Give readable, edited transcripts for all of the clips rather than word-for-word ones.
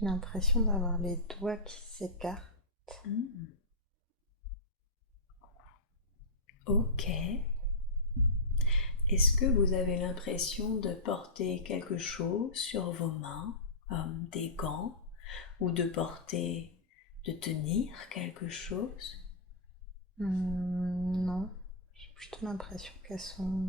J'ai l'impression d'avoir les doigts qui s'écartent. Hmm. Ok. Est-ce que vous avez l'impression de porter quelque chose sur vos mains, comme des gants, ou de tenir quelque chose? Non, j'ai plutôt l'impression qu'elles sont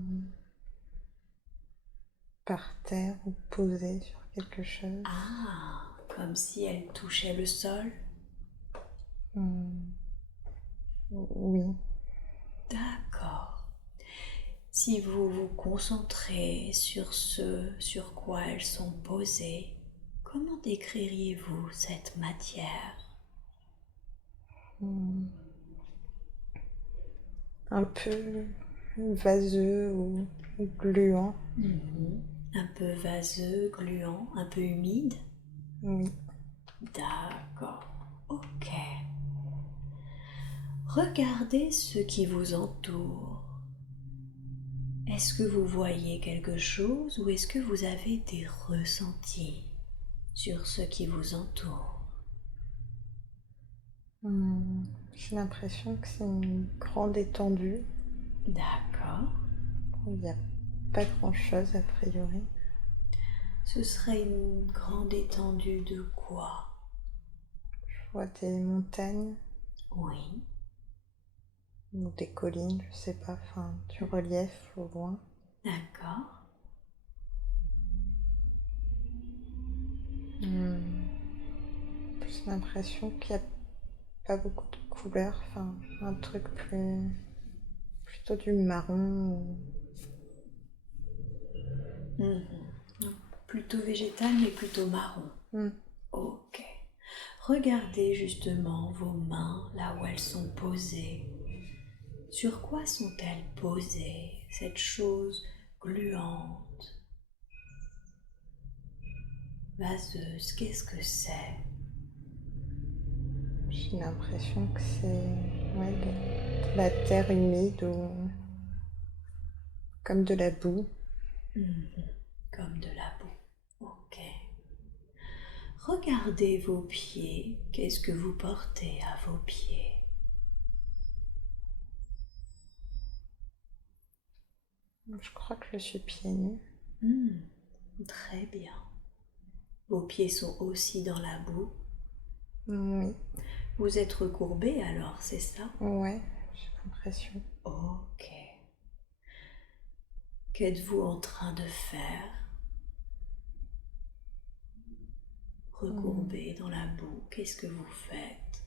par terre ou posées sur quelque chose. Ah, comme si elles touchaient le sol? Hmm, oui. D'accord. Si vous vous concentrez sur ce sur quoi elles sont posées, comment décririez-vous cette matière? Hmm, un peu vaseux ou gluant. Un peu vaseux, gluant, un peu humide? Oui. D'accord. Ok. Regardez ce qui vous entoure. Est-ce que vous voyez quelque chose ou est-ce que vous avez des ressentis sur ce qui vous entoure? Hmm, j'ai l'impression que c'est une grande étendue D'accord. où il n'y a pas grand-chose a priori. Ce serait une grande étendue de quoi? Je vois des montagnes Oui. ou des collines, je sais pas, enfin du relief au loin. D'accord. Hmm, j'ai l'impression qu'il n'y a pas beaucoup de couleurs, enfin un truc plutôt du marron. Mhm. Donc, plutôt végétal mais plutôt marron. Hmm, Ok. Regardez justement vos mains là où elles sont posées. Sur quoi sont-elles posées, cette chose gluante, vaseuse? Qu'est-ce que c'est? j'ai l'impression que c'est ouais, de la terre humide ou comme de la boue. Mhm. Comme de la boue. Ok. Regardez vos pieds. Qu'est-ce que vous portez à vos pieds? Je crois que je suis pieds nus. Hmm, très bien. Vos pieds sont aussi dans la boue. Oui, Vous êtes recourbé alors, c'est ça? ouais, j'ai l'impression. Ok. Qu'êtes-vous en train de faire? Hmm, Recourbé dans la boue, qu'est-ce que vous faites?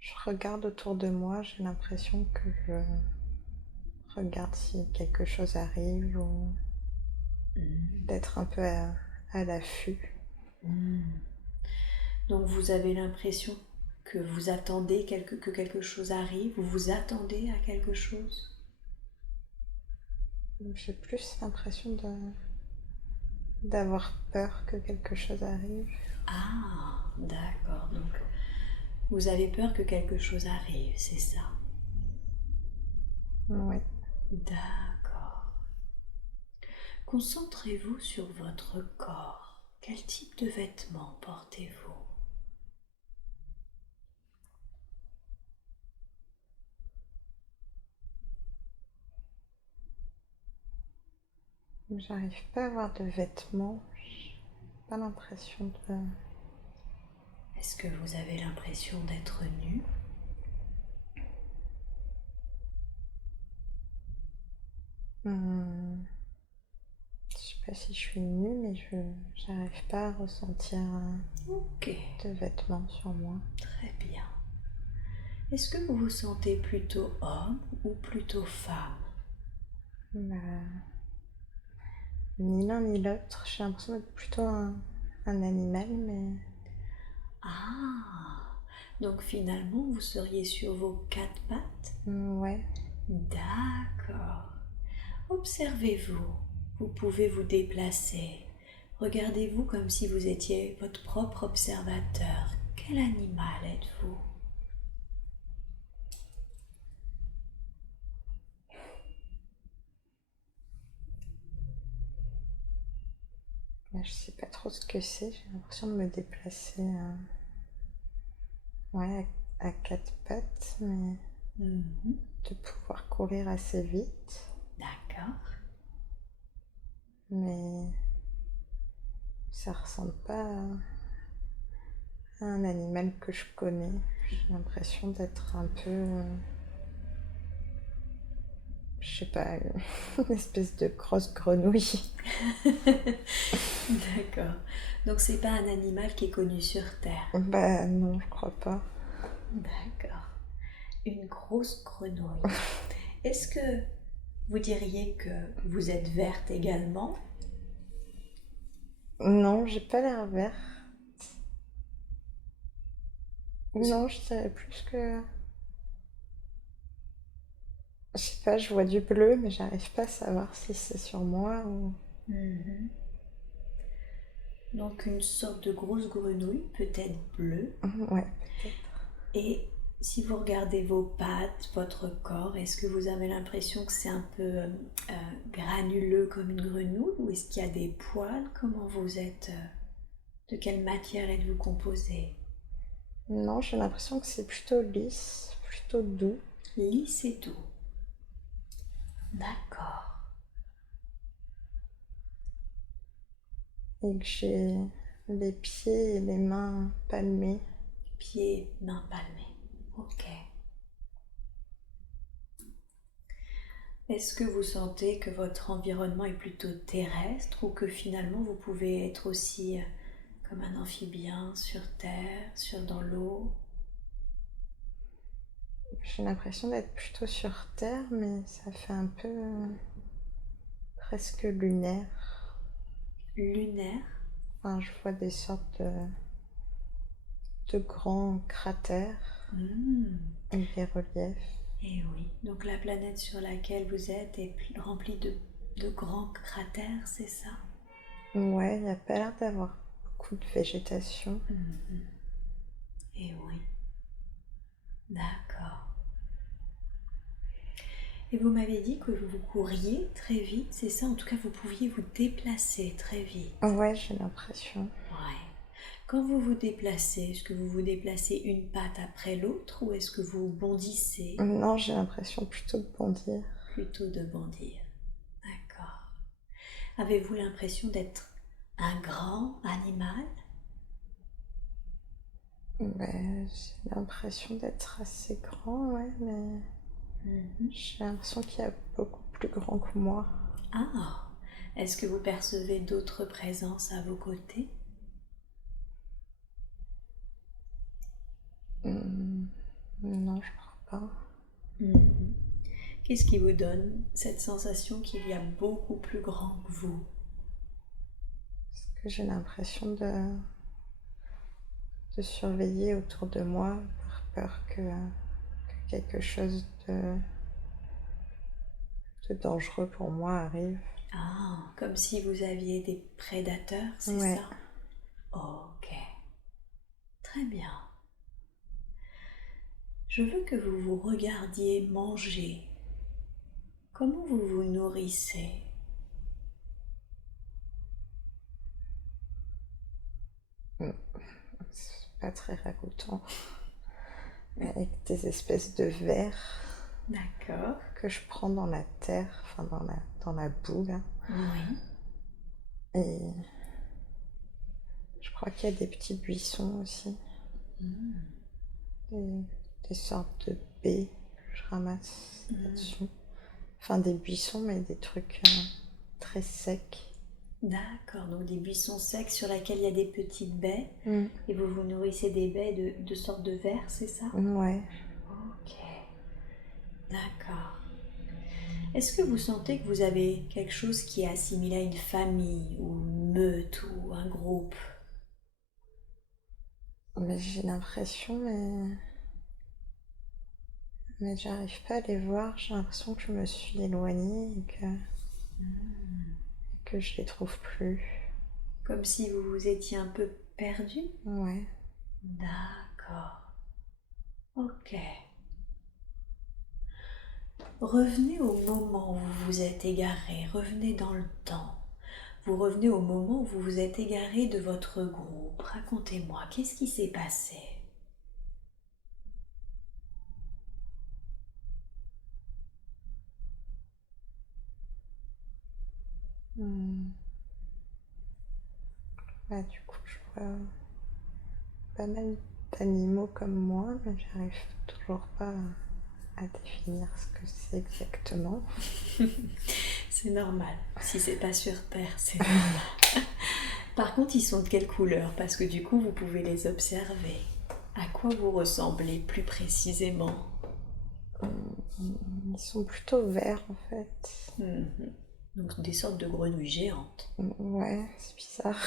je regarde autour de moi, j'ai l'impression que je regarde si quelque chose arrive ou Hmm, d'être un peu à l'affût. hmm. Donc vous avez l'impression que vous attendez que quelque chose arrive, vous vous attendez à quelque chose? J'ai plus l'impression d'avoir peur que quelque chose arrive. Ah, d'accord. Donc vous avez peur que quelque chose arrive, c'est ça? Ouais. D'accord. Concentrez-vous sur votre corps. Quel type de vêtements portez-vous? J'arrive pas à avoir de vêtements. J'ai pas l'impression de. Est-ce que vous avez l'impression d'être nu? Hmm, je sais pas si je suis nue, mais j'arrive pas à ressentir Ok, de vêtements sur moi. très bien. Est-ce que vous vous sentez plutôt homme ou plutôt femme? Bah, ni l'un ni l'autre. J'ai l'impression d'être plutôt un animal, mais Ah, donc finalement vous seriez sur vos quatre pattes? ouais. D'accord. Observez-vous. Vous pouvez vous déplacer. Regardez-vous comme si vous étiez votre propre observateur. Quel animal êtes-vous? Mais je sais pas trop ce que c'est. J'ai l'impression de me déplacer ouais, à quatre pattes, mais Mhm. de pouvoir courir assez vite. D'accord. Mais ça ressemble pas à un animal que je connais. J'ai l'impression d'être un peu, je sais pas, une espèce de grosse grenouille. D'accord. Donc c'est pas un animal qui est connu sur Terre. Bah non, je crois pas. D'accord. Une grosse grenouille. Est-ce que vous diriez que vous êtes verte également? Non, j'ai pas l'air vert. Vous- Non, je dirais plus que... Je sais pas, je vois du bleu, mais j'arrive pas à savoir si c'est sur moi ou... Mhm. Donc une sorte de grosse grenouille, peut-être bleue. Ouais, peut-être. Et si vous regardez vos pattes, votre corps, est-ce que vous avez l'impression que c'est un peu granuleux comme une grenouille ou est-ce qu'il y a des poils? Comment vous êtes? De quelle matière êtes-vous composé? Non, j'ai l'impression que c'est plutôt lisse, plutôt doux. Lisse et doux. D'accord. Et que j'ai les pieds et les mains palmés. Pieds, mains palmées. Ok. Est-ce que vous sentez que votre environnement est plutôt terrestre ou que finalement vous pouvez être aussi comme un amphibien sur terre, dans l'eau? J'ai l'impression d'être plutôt sur Terre, mais ça fait un peu presque lunaire. Lunaire? Enfin, je vois des sortes de grands cratères Hmm. et des reliefs. Et oui, donc la planète sur laquelle vous êtes est remplie de grands cratères, c'est ça? Ouais, il n'y a pas l'air d'avoir beaucoup de végétation. Et oui, d'accord. Et vous m'avez dit que vous couriez très vite, c'est ça? En tout cas, vous pouviez vous déplacer très vite. Ouais, j'ai l'impression. Ouais. Quand vous vous déplacez, est-ce que vous vous déplacez une patte après l'autre ou est-ce que vous bondissez? Non, j'ai l'impression plutôt de bondir. Plutôt de bondir. D'accord. Avez-vous l'impression d'être un grand animal? Ouais, j'ai l'impression d'être assez grand, ouais, mais j'ai l'impression qu'il y a beaucoup plus grand que moi. Ah, est-ce que vous percevez d'autres présences à vos côtés? Non, je crois pas. Mhm. Qu'est-ce qui vous donne cette sensation qu'il y a beaucoup plus grand que vous? Parce que j'ai l'impression de surveiller autour de moi par peur que quelque chose de dangereux pour moi arrive. Ah, comme si vous aviez des prédateurs, c'est Ouais. ça? Ok, très bien. Je veux que vous vous regardiez manger. Comment vous vous nourrissez? C'est pas très ragoûtant. Avec des espèces de vers D'accord. que je prends dans la terre, enfin dans la boue là. Oui. Et je crois qu'il y a des petits buissons aussi. Des, des sortes de baies que je ramasse là-dessus. Enfin des buissons mais des trucs très secs. D'accord, donc des buissons secs sur lesquels il y a des petites baies Mm. et vous vous nourrissez des baies de sortes de vers, c'est ça? Ouais. Ok, d'accord. Est-ce que vous sentez que vous avez quelque chose qui est assimilé à une famille ou une meute ou un groupe? Mais j'ai l'impression, mais j'arrive pas à les voir. J'ai l'impression que je me suis éloignée et que je les trouve plus. Comme si vous vous étiez un peu perdu? Ouais. D'accord. Ok. Revenez au moment où vous vous êtes égaré, revenez dans le temps. vous revenez au moment où vous vous êtes égaré de votre groupe. Racontez-moi, qu'est-ce qui s'est passé? Hmm. Du coup, je vois pas mal d'animaux comme moi, mais j'arrive toujours pas à définir ce que c'est exactement. C'est normal. Si c'est pas sur Terre, c'est normal. Par contre, ils sont de quelle couleur? Parce que du coup, vous pouvez les observer. À quoi vous ressemblez plus précisément? Ils sont plutôt verts en fait. Mhm. Donc des sortes de grenouilles géantes. Ouais, c'est bizarre.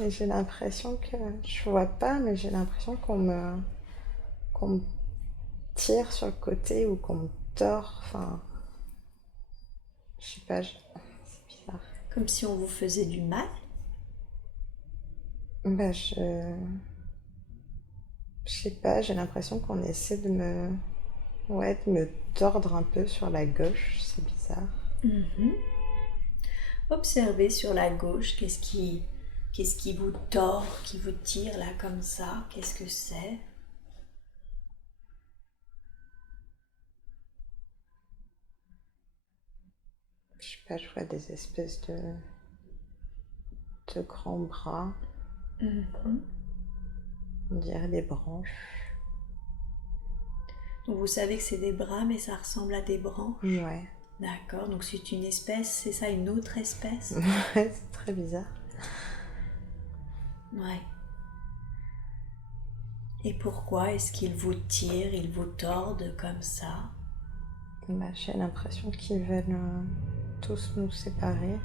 Et j'ai l'impression que je vois pas, mais j'ai l'impression qu'on me tire sur le côté ou qu'on me tord. Enfin, je sais pas, c'est bizarre. Comme si on vous faisait du mal? Bah, je sais pas, j'ai l'impression qu'on essaie ouais, de me tordre un peu sur la gauche, c'est bizarre. Mhm. Observez sur la gauche, qu'est-ce qui vous tord, qui vous tire là comme ça? Qu'est-ce que c'est? Je sais pas, je vois des espèces de grands bras, Mhm. on dirait des branches. Donc vous savez que c'est des bras, mais ça ressemble à des branches. Ouais, D'accord, donc c'est une espèce, c'est ça, une autre espèce? ouais, c'est très bizarre. Ouais. Et pourquoi est-ce qu'ils vous tirent, ils vous tordent comme ça? Bah, j'ai l'impression qu'ils veulent tous nous séparer.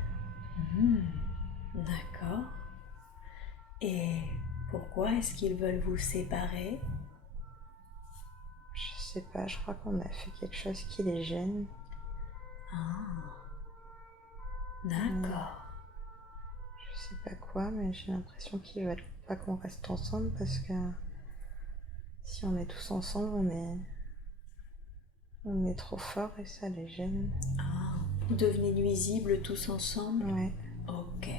D'accord. Et pourquoi est-ce qu'ils veulent vous séparer? Je sais pas, je crois qu'on a fait quelque chose qui les gêne. Ah, Mais d'accord. je sais pas quoi, mais j'ai l'impression qu'ils veulent pas qu'on reste ensemble parce que si on est tous ensemble, on est trop fort et ça les gêne. Ah, vous devenez nuisibles tous ensemble? Ouais. Ok.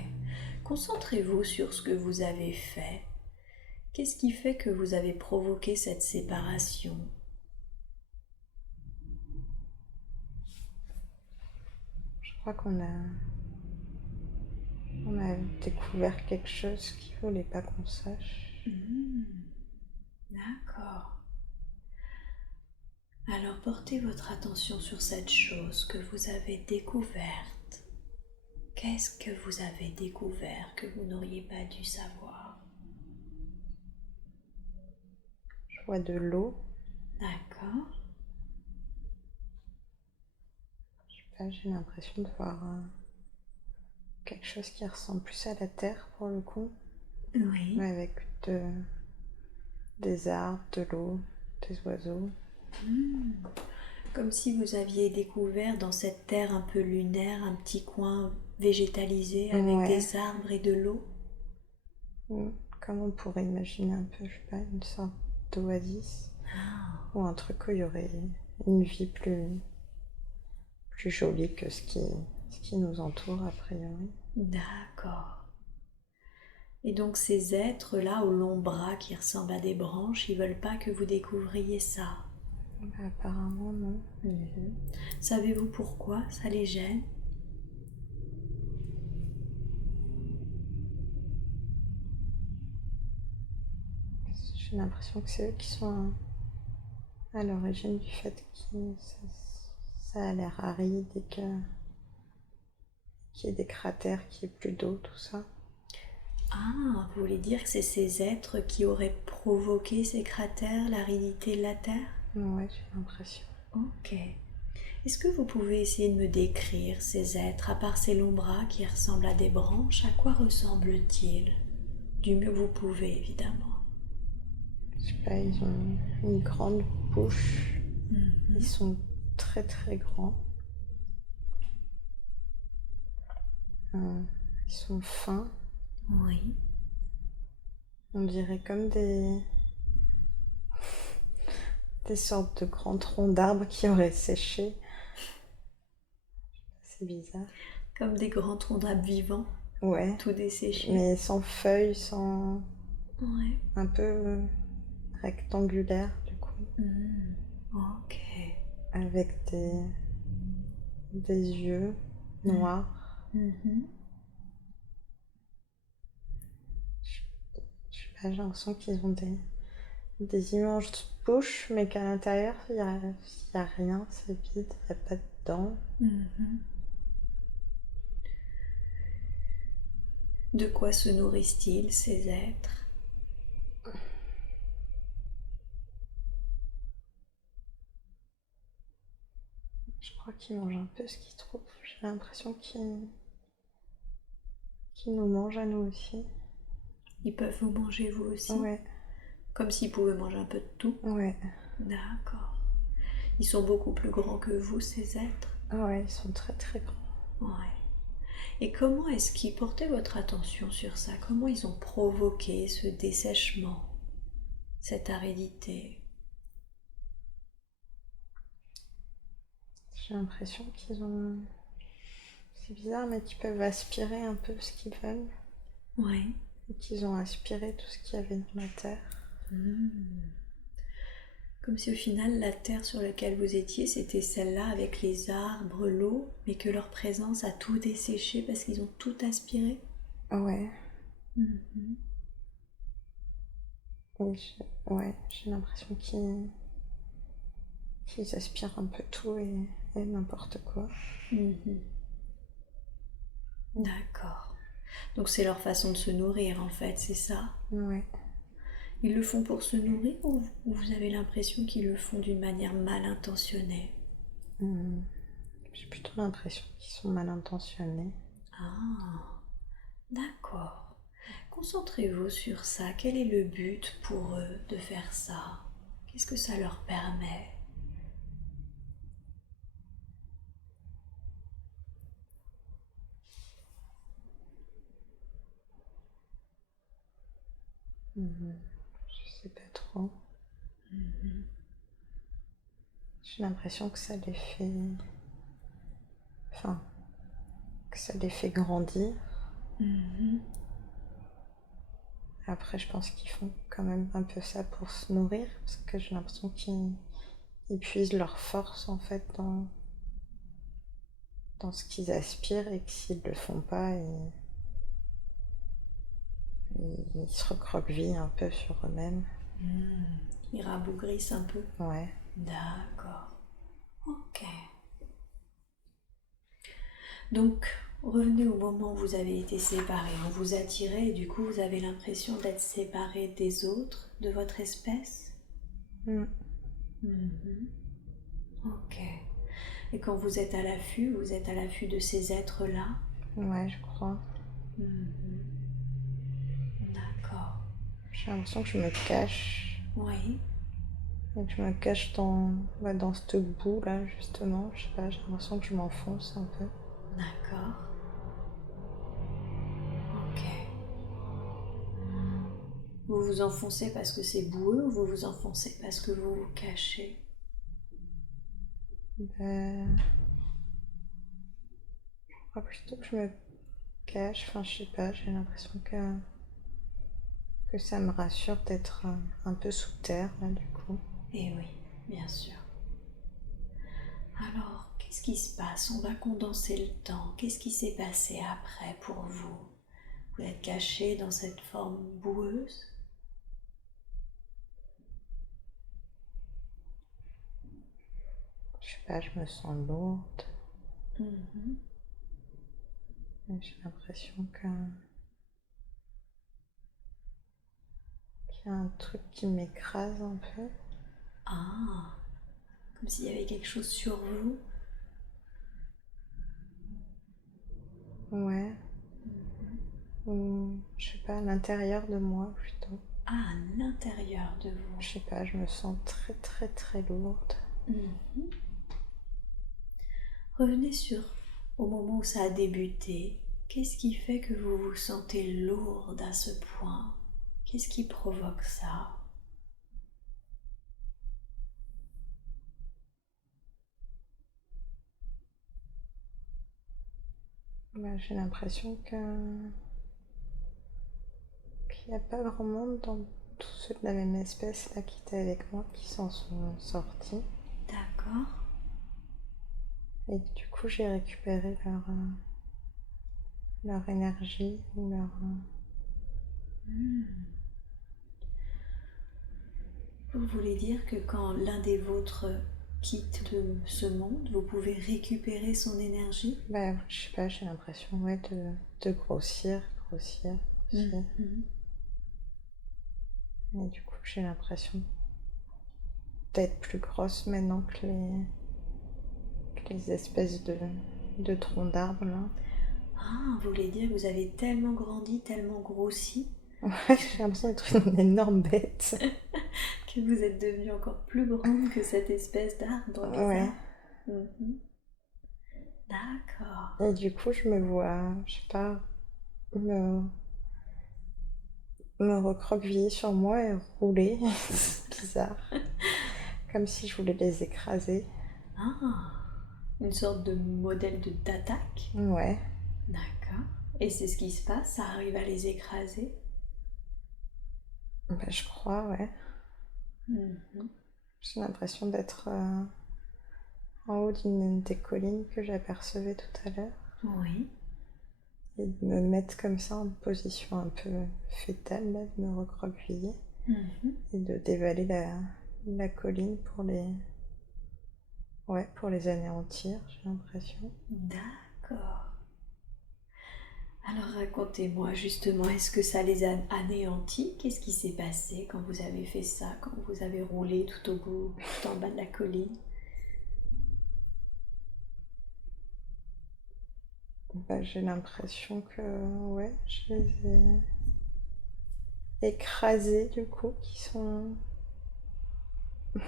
Concentrez-vous sur ce que vous avez fait. Qu'est-ce qui fait que vous avez provoqué cette séparation? Je crois on a découvert quelque chose qu'il voulait pas qu'on sache. D'accord. Alors portez votre attention sur cette chose que vous avez découverte. Qu'est-ce que vous avez découvert que vous n'auriez pas dû savoir? Je vois de l'eau. D'accord. Je sais pas, j'ai l'impression de voir quelque chose qui ressemble plus à la terre pour le coup. Oui. Ouais, avec des arbres, de l'eau, des oiseaux. Comme si vous aviez découvert dans cette terre un peu lunaire un petit coin végétalisé avec Ouais. des arbres et de l'eau. Comme on pourrait imaginer un peu, je sais pas, une sorte d'oasis. Ou un truc où il y aurait une vie plus jolie que ce qui nous entoure a priori. D'accord. Et donc ces êtres-là aux longs bras qui ressemblent à des branches, ils veulent pas que vous découvriez ça. Bah, apparemment non. Savez-vous pourquoi ça les gêne? J'ai l'impression que c'est eux qui sont à l'origine du fait que ça a l'air aride et qu'il y ait des cratères, qu'il n'y ait plus d'eau, tout ça. Ah, vous voulez dire que c'est ces êtres qui auraient provoqué ces cratères, l'aridité de la Terre? Ouais, j'ai l'impression. Ok. Est-ce que vous pouvez essayer de me décrire ces êtres, à part ces longs bras qui ressemblent à des branches, à quoi ressemblent-ils? Du mieux que vous pouvez, évidemment. Je sais pas, ils ont une grande bouche. Mhm. Ils sont très très grands. Ils sont fins. Oui. On dirait comme des sortes de grands troncs d'arbres qui auraient séché. c'est bizarre. Comme des grands troncs d'arbres vivants, Ouais, tout desséchés. mais sans feuilles, sans... Ouais. un peu rectangulaire du coup, Ok. avec des yeux noirs. Mhm. Je sais pas, j'ai l'impression qu'ils ont des immenses bouches, mais qu'à l'intérieur, il y a rien, c'est vide, il n'y a pas de dents. Mhm. De quoi se nourrissent-ils, ces êtres? Je crois qu'ils mangent un peu ce qu'ils trouvent. J'ai l'impression qu'ils nous mangent à nous aussi. Ils peuvent vous manger vous aussi? Ouais, Comme s'ils pouvaient manger un peu de tout? ouais. D'accord. Ils sont beaucoup plus grands que vous, ces êtres? Ah ouais, ils sont très très grands. Ouais. Et comment est-ce qu'ils portaient votre attention sur ça? Comment ils ont provoqué ce dessèchement, cette aridité? J'ai l'impression qu'ils ont... C'est bizarre, mais qu'ils peuvent aspirer un peu ce qu'ils veulent. Oui. Et qu'ils ont aspiré tout ce qu'il y avait dans la terre. Comme si au final la terre sur laquelle vous étiez, c'était celle-là avec les arbres, l'eau, mais que leur présence a tout desséché parce qu'ils ont tout aspiré. Ouais. Mhm. Ouais, j'ai l'impression qu'ils aspirent un peu tout et n'importe quoi. Mhm. D'accord. Donc c'est leur façon de se nourrir en fait, c'est ça? Ouais. Ils le font pour se nourrir ou vous avez l'impression qu'ils le font d'une manière mal intentionnée? J'ai plutôt l'impression qu'ils sont mal intentionnés. Ah, d'accord. Concentrez-vous sur ça. Quel est le but pour eux de faire ça? Qu'est-ce que ça leur permet? Je sais pas trop. J'ai l'impression que ça les fait... Enfin, que ça les fait grandir. Après, je pense qu'ils font quand même un peu ça pour se nourrir, parce que j'ai l'impression qu'ils puisent leur force en fait dans ce qu'ils aspirent, et que s'ils le font pas, ils se recroquevillent un peu sur eux-mêmes. Ils rabougrissent un peu. Ouais. D'accord. Ok. Donc, revenez au moment où vous avez été séparés. On vous a tiré et du coup, vous avez l'impression d'être séparés des autres, de votre espèce. Ok. Et quand vous êtes à l'affût de ces êtres-là? Ouais, je crois. D'accord. J'ai l'impression que je me cache. Oui. Et que je me cache dans cette boue là, justement. Je sais pas, j'ai l'impression que je m'enfonce un peu. D'accord. Ok. Vous vous enfoncez parce que c'est boueux ou vous vous enfoncez parce que vous vous cachez? Ben, je crois plutôt que je me cache. Enfin, je sais pas, j'ai l'impression que ça me rassure d'être un peu sous terre là, du coup. Eh oui, bien sûr. Alors, qu'est-ce qui se passe? On va condenser le temps. Qu'est-ce qui s'est passé après pour vous? Vous êtes caché dans cette forme boueuse? Je sais pas, je me sens lourde. J'ai l'impression qu'il y a un truc qui m'écrase un peu. Ah, comme s'il y avait quelque chose sur vous. Ouais. Ou, je sais pas, à l'intérieur de moi plutôt. Ah, à l'intérieur de vous. Je sais pas, je me sens très très très lourde. Revenez au moment où ça a débuté. Qu'est-ce qui fait que vous vous sentez lourde à ce point? Qu'est-ce qui provoque ça? Bah, j'ai l'impression qu'il n'y a pas vraiment dans tous ceux de la même espèce là qui étaient avec moi qui s'en sont sortis. D'accord. Et du coup, j'ai récupéré leur énergie ou leur. Vous voulez dire que quand l'un des vôtres quitte ce monde, vous pouvez récupérer son énergie? Bah, je sais pas, j'ai l'impression ouais, de grossir. Et du coup, j'ai l'impression d'être plus grosse maintenant que les espèces de troncs d'arbres là. Ah, vous voulez dire que vous avez tellement grandi, tellement grossi, Ouais, j'ai l'impression d'être une énorme bête. que vous êtes devenue encore plus grande que cette espèce d'arbre dans les Ouais. arbres. Mhm. D'accord. Et du coup, je me vois, je sais pas, me, me recroqueviller sur moi et rouler. C'est bizarre. Comme si je voulais les écraser. Ah, une sorte de modèle d'attaque. Ouais. D'accord. Et c'est ce qui se passe, ça arrive à les écraser. Bah, je crois, ouais. Mhm. J'ai l'impression d'être en haut d'une des collines que j'apercevais tout à l'heure. Oui. Et de me mettre comme ça en position un peu fétale, là, de me recroqueviller. Mhm. Et de dévaler la colline pour les anéantir, j'ai l'impression. D'accord. Alors racontez-moi justement, est-ce que ça les a anéantis? Qu'est-ce qui s'est passé quand vous avez fait ça, quand vous avez roulé tout au bout, tout en bas de la colline? Bah, j'ai l'impression que, ouais, je les ai écrasés du coup, qui sont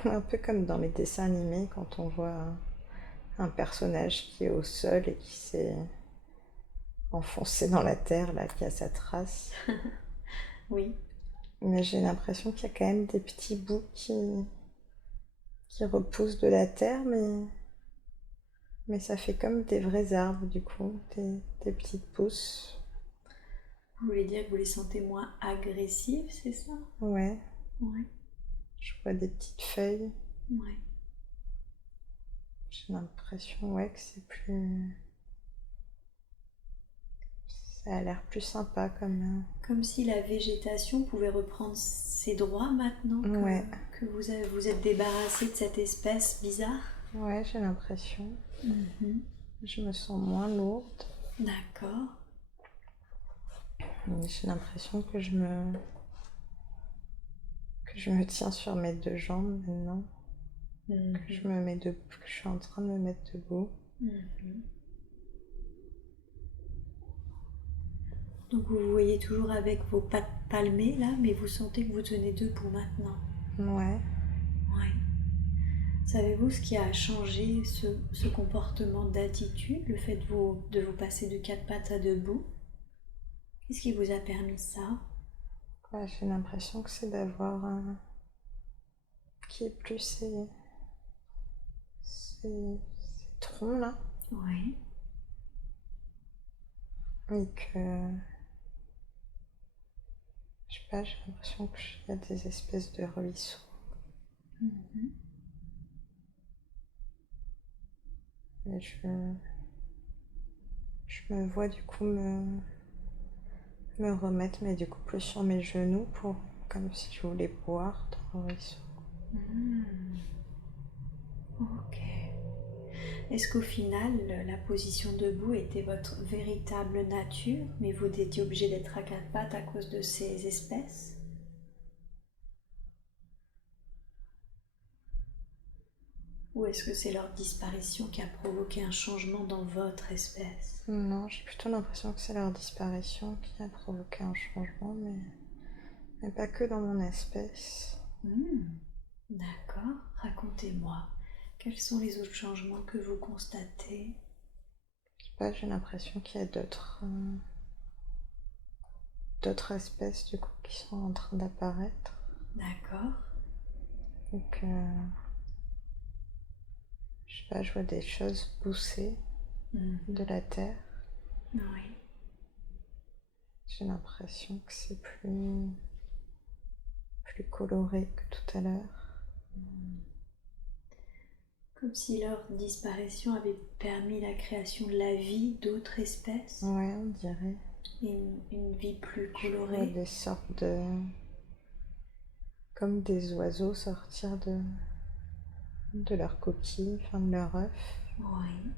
un peu comme dans les dessins animés quand on voit un personnage qui est au sol et qui s'est enfoncé dans la terre, là, qui a sa trace. Oui. Mais j'ai l'impression qu'il y a quand même des petits bouts qui repoussent de la terre, mais ça fait comme des vrais arbres du coup, des petites pousses. Vous voulez dire que vous les sentez moins agressives, c'est ça? Ouais, Oui. je vois des petites feuilles. Oui. J'ai l'impression, ouais, que c'est plus. Ça a l'air plus sympa comme. Comme si la végétation pouvait reprendre ses droits maintenant Ouais, que vous êtes débarrassé de cette espèce bizarre. ouais, j'ai l'impression. Mhm. Je me sens moins lourde. D'accord. J'ai l'impression que je me tiens sur mes deux jambes maintenant. Mhm. Que je suis en train de me mettre debout. Mhm. Donc vous vous voyez toujours avec vos pattes palmées là, mais vous sentez que vous tenez debout maintenant. Ouais. Oui. Savez-vous ce qui a changé ce comportement d'attitude, le fait de vous passer de quatre pattes à debout? Qu'est-ce qui vous a permis ça? Ouais, j'ai l'impression que c'est d'avoir qui est plus ces troncs là. Oui. Et que, je sais pas, j'ai l'impression qu'il y a des espèces de ruisseaux. Mhm. Et je me vois du coup me remettre, mais du coup plus sur mes genoux, comme si je voulais boire dans le ruisseau. Mhm. Ok. Est-ce qu'au final, la position debout était votre véritable nature, mais vous étiez obligé d'être à quatre pattes à cause de ces espèces? Ou est-ce que c'est leur disparition qui a provoqué un changement dans votre espèce? Non, j'ai plutôt l'impression que c'est leur disparition qui a provoqué un changement, mais pas que dans mon espèce. D'accord, racontez-moi. Quels sont les autres changements que vous constatez? Je sais pas, j'ai l'impression qu'il y a d'autres espèces du coup qui sont en train d'apparaître. D'accord. Donc, je sais pas, je vois des choses pousser Mhm. de la terre. Oui. J'ai l'impression que c'est plus coloré que tout à l'heure. Comme si leur disparition avait permis la création de la vie d'autres espèces. Ouais, on dirait. Une vie plus Je vois colorée. des sortes de... comme des oiseaux sortir de leur coquille, enfin de leur œuf. Oui.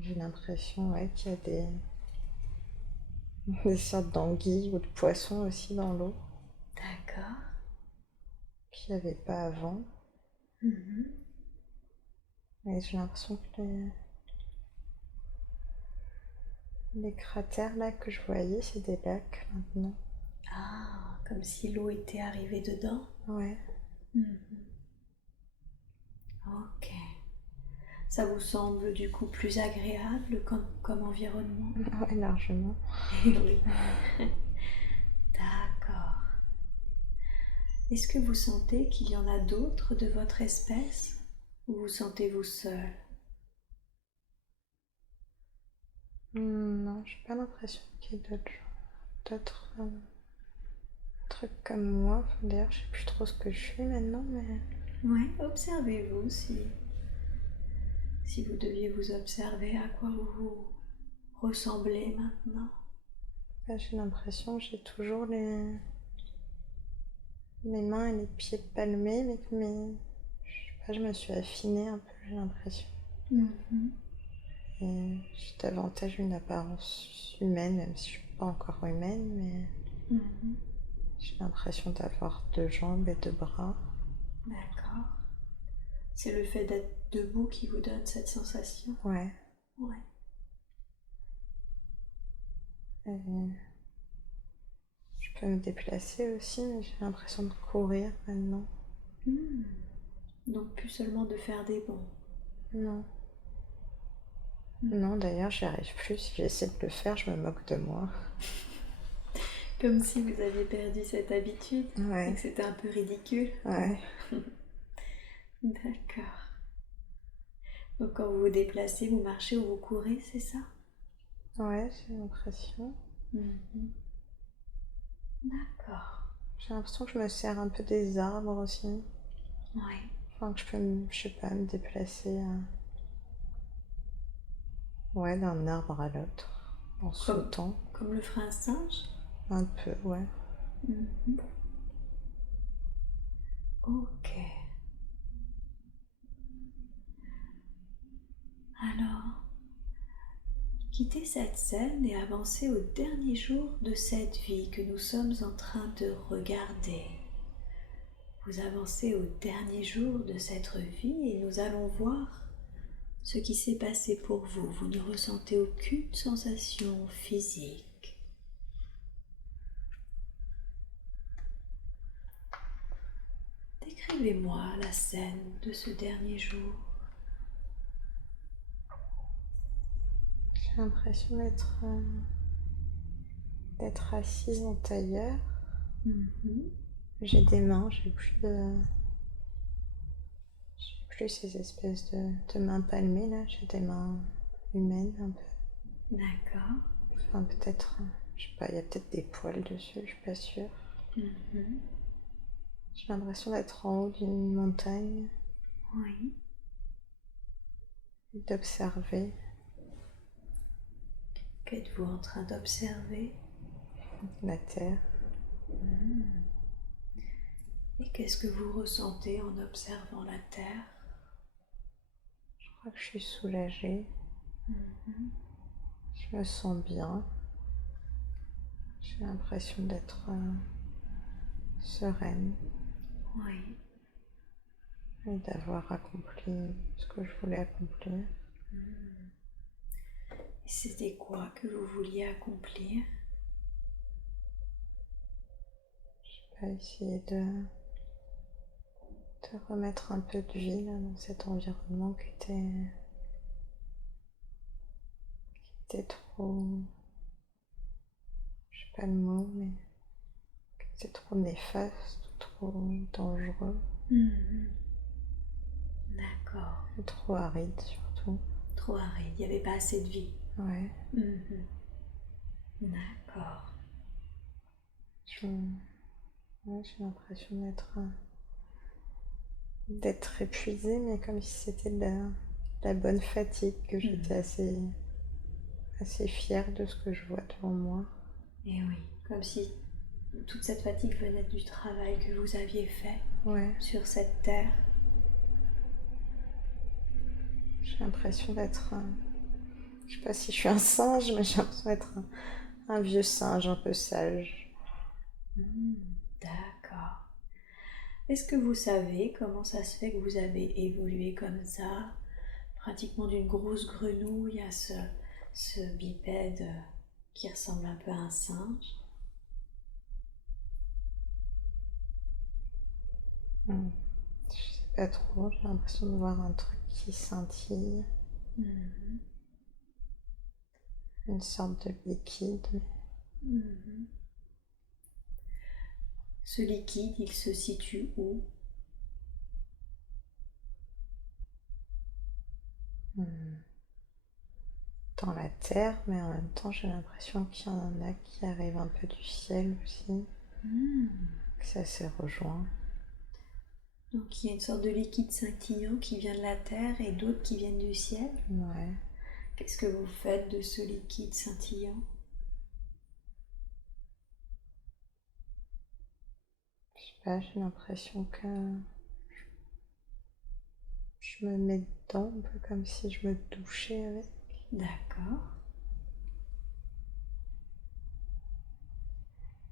J'ai l'impression qu'il y a des sortes d'anguilles ou de poissons aussi dans l'eau D'accord. qu'il n'y avait pas avant. Mhm. Et j'ai l'impression que les cratères là que je voyais, c'est des lacs maintenant. Ah, comme si l'eau était arrivée dedans. Ouais. Mhm. Ok. Ça vous semble du coup plus agréable comme environnement? Ouais, largement. Oui. D'accord. Est-ce que vous sentez qu'il y en a d'autres de votre espèce ou vous sentez-vous seul? Non, j'ai pas l'impression qu'il y ait d'autres gens, d'autres trucs comme moi. Enfin, d'ailleurs, je sais plus trop ce que je suis maintenant, mais Oui, observez-vous si vous deviez vous observer, à quoi vous ressemblez maintenant. là, j'ai l'impression que j'ai toujours les mains et les pieds palmés, mais que je sais pas, je me suis affinée un peu, j'ai l'impression. Mhm. Et j'ai davantage une apparence humaine, même si je suis pas encore humaine, mais Mhm. j'ai l'impression d'avoir 2 jambes et 2 bras. D'accord. C'est le fait d'être debout qui vous donne cette sensation? Ouais. Ouais. Et je peux me déplacer aussi, mais j'ai l'impression de courir maintenant. Hmm. Donc plus seulement de faire des bonds. Non. Non, d'ailleurs, j'y arrive plus. Si j'essaie de le faire, je me moque de moi. Comme si vous aviez perdu cette habitude et Ouais. que c'était un peu ridicule. Ouais. D'accord. Donc quand vous vous déplacez, vous marchez ou vous courez, c'est ça? Ouais, j'ai l'impression. Mhm. D'accord. J'ai l'impression que je me sers un peu des arbres aussi. Ouais. Enfin, que je peux, je sais pas, me déplacer ouais, d'un arbre à l'autre en sautant. Comme le ferait un singe? Un peu, ouais. Mhm. Ok. Alors, quittez cette scène et avancez au dernier jour de cette vie que nous sommes en train de regarder. Vous avancez au dernier jour de cette vie et nous allons voir ce qui s'est passé pour vous. Vous ne ressentez aucune sensation physique. Décrivez-moi la scène de ce dernier jour. J'ai l'impression d'être assise en tailleur. Mhm. J'ai des mains, j'ai plus ces espèces de mains palmées là. J'ai des mains humaines un peu. D'accord. Enfin, peut-être, je sais pas, il y a peut-être des poils dessus, je suis pas sûre. Mhm. J'ai l'impression d'être en haut d'une montagne Oui. et d'observer Qu'êtes-vous en train d'observer? la terre. Et qu'est-ce que vous ressentez en observant la Terre? Je crois que je suis soulagée. Mhm. Je me sens bien. J'ai l'impression d'être sereine Oui. et d'avoir accompli ce que je voulais accomplir. Et c'était quoi que vous vouliez accomplir? Je vais essayer de remettre un peu de vie là, dans cet environnement qui était trop, je sais pas le mot, mais qui était trop néfaste, trop dangereux Mhm. D'accord. et trop aride surtout. trop. Trop aride, il n'y avait pas assez de vie. Ouais. Mhm. D'accord. Ouais, j'ai l'impression d'être épuisée, mais comme si c'était de la bonne fatigue, que j'étais assez fière de ce que je vois devant moi. Et oui, comme si toute cette fatigue venait du travail que vous aviez fait sur cette terre. J'ai l'impression d'être... je sais pas si je suis un singe, mais j'ai l'impression d'être un vieux singe un peu sage. D'accord. Est-ce que vous savez comment ça se fait que vous avez évolué comme ça, pratiquement d'une grosse grenouille à ce bipède qui ressemble un peu à un singe? Je sais pas trop, j'ai l'impression de voir un truc qui scintille. Une sorte de liquide. Ce liquide, il se situe où? Dans la terre, mais en même temps j'ai l'impression qu'il y en a qui arrivent un peu du ciel aussi, que ça s'est rejoint. Donc il y a une sorte de liquide scintillant qui vient de la terre et d'autres qui viennent du ciel. Ouais. Qu'est-ce que vous faites de ce liquide scintillant? Je sais pas, j'ai l'impression que je me mets dedans, un peu comme si je me douchais avec. D'accord.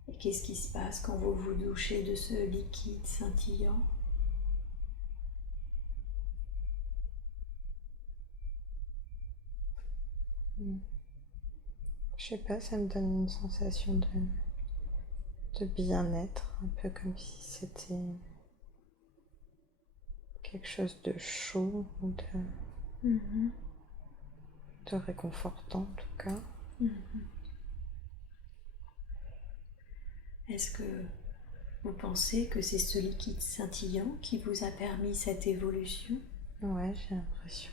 Et qu'est-ce qui se passe quand vous vous douchez de ce liquide scintillant? Je sais pas, ça me donne une sensation de bien-être, un peu comme si c'était quelque chose de chaud ou de réconfortant en tout cas. Est-ce que vous pensez que c'est ce liquide scintillant qui vous a permis cette évolution? Ouais, j'ai l'impression.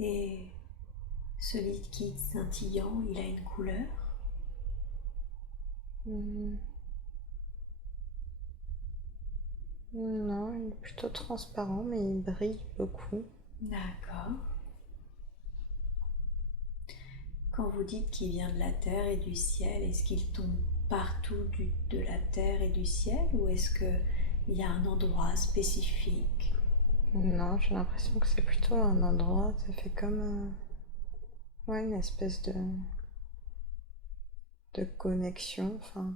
Et ce liquide scintillant, il a une couleur? Non, il est plutôt transparent, mais il brille beaucoup. D'accord. Quand vous dites qu'il vient de la terre et du ciel, est-ce qu'il tombe partout de la terre et du ciel ou est-ce qu'il y a un endroit spécifique? Non, j'ai l'impression que c'est plutôt un endroit, ça fait comme une espèce de connexion, enfin,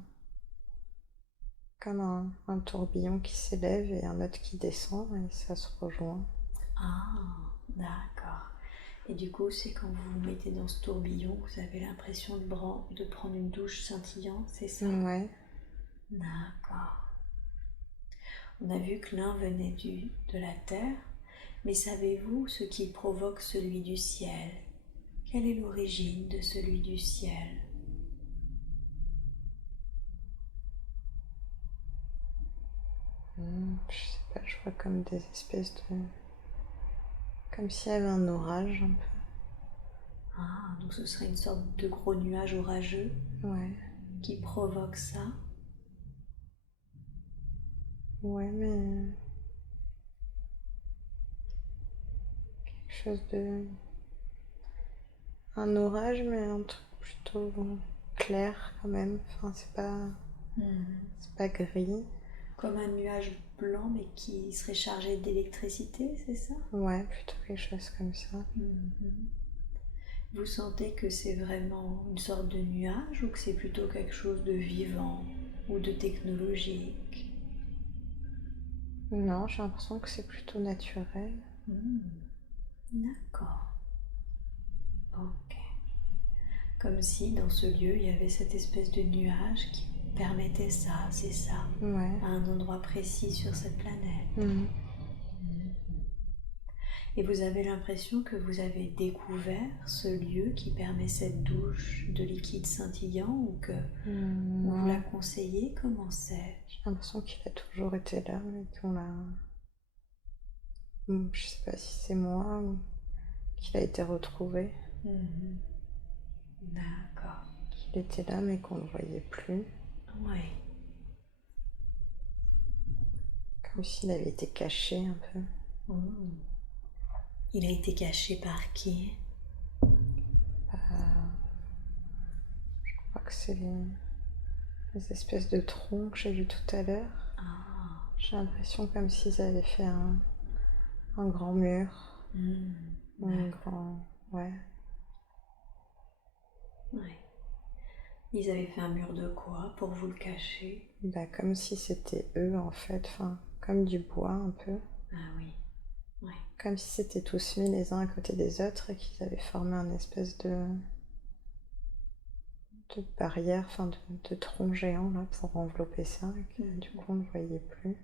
comme un tourbillon qui s'élève et un autre qui descend et ça se rejoint. Ah, d'accord. Et du coup, c'est quand vous vous mettez dans ce tourbillon que vous avez l'impression de prendre une douche scintillante, c'est ça? Ouais. D'accord. On a vu que l'un venait de la terre, mais savez-vous ce qui provoque celui du ciel? Quelle est l'origine de celui du ciel? Je sais pas, je vois comme des espèces de... comme s'il y avait un orage un peu. Ah, donc ce serait une sorte de gros nuage orageux Ouais. qui provoque ça. Ouais, mais... quelque chose de... un orage, mais un truc plutôt clair quand même. Enfin, c'est pas gris. Comme un nuage blanc mais qui serait chargé d'électricité, c'est ça? Ouais, plutôt quelque chose comme ça. Vous sentez que c'est vraiment une sorte de nuage ou que c'est plutôt quelque chose de vivant ou de technologique? Non, j'ai l'impression que c'est plutôt naturel. D'accord. Ok. Comme si dans ce lieu il y avait cette espèce de nuage qui permettait ça, c'est ça, Ouais. à un endroit précis sur cette planète. Et vous avez l'impression que vous avez découvert ce lieu qui permet cette douche de liquide scintillant ou que on vous l'a conseillé? Comment c'est? J'ai l'impression qu'il a toujours été là, mais qu'on l'a Je sais pas si c'est moi ou qu'il a été retrouvé, D'accord. qu'il était là mais qu'on ne le voyait plus, Oui. comme s'il avait été caché un peu. Il a été caché par qui? Je crois que c'est les espèces de troncs que j'ai vus tout à l'heure. J'ai l'impression comme s'ils avaient fait un grand mur, un grand... Ouais. Ouais. Ils avaient fait un mur de quoi pour vous le cacher? Bah, comme si c'était eux en fait, enfin, comme du bois un peu. Ah oui. Ouais. Comme si c'était tous mis les uns à côté des autres et qu'ils avaient formé un espèce de barrière, enfin de tronc géant là pour envelopper ça et que du coup on ne le voyait plus.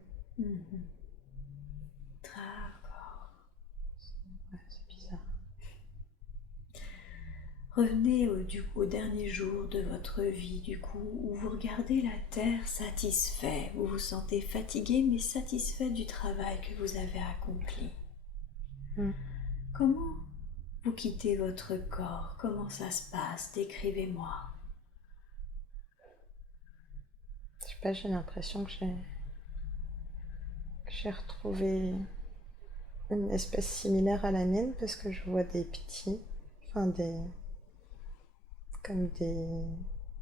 D'accord. Ouais, c'est bizarre. Revenez au dernier jour de votre vie, du coup, où vous regardez la terre satisfait. Vous vous sentez fatigué, mais satisfait du travail que vous avez accompli. Comment vous quittez votre corps? Comment ça se passe? Décrivez-moi. Je sais pas, j'ai l'impression que j'ai retrouvé une espèce similaire à la mienne parce que je vois des petits, enfin comme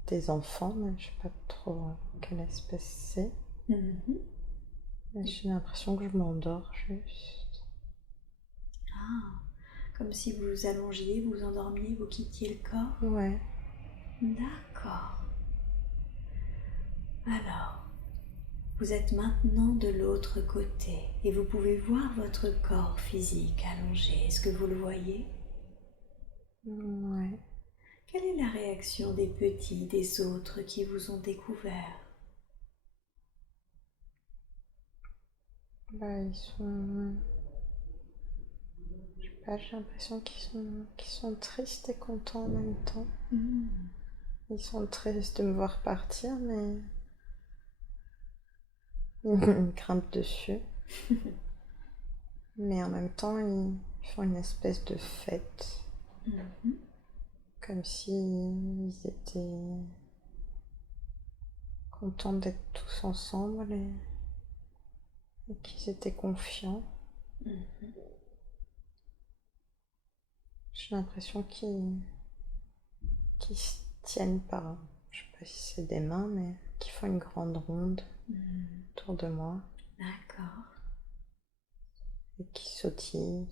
des enfants, mais je sais pas trop quelle espèce c'est. Mais j'ai l'impression que je m'endors juste. Ah, comme si vous vous allongiez, vous endormiez, vous quittiez le corps? Ouais. D'accord. Alors, vous êtes maintenant de l'autre côté et vous pouvez voir votre corps physique allongé. Est-ce que vous le voyez? Ouais. Quelle est la réaction des petits, des autres qui vous ont découvert? Bah, ils sont... Je sais pas, j'ai l'impression qu'ils sont tristes et contents en même temps. Ils sont tristes de me voir partir, mais ils grimpent dessus. Mais en même temps, ils font une espèce de fête. Comme s'ils étaient contents d'être tous ensemble et qu'ils étaient confiants. J'ai l'impression qu'ils se tiennent par, je sais pas si c'est des mains, mais qui font une grande ronde autour de moi. D'accord. Et qui sautillent.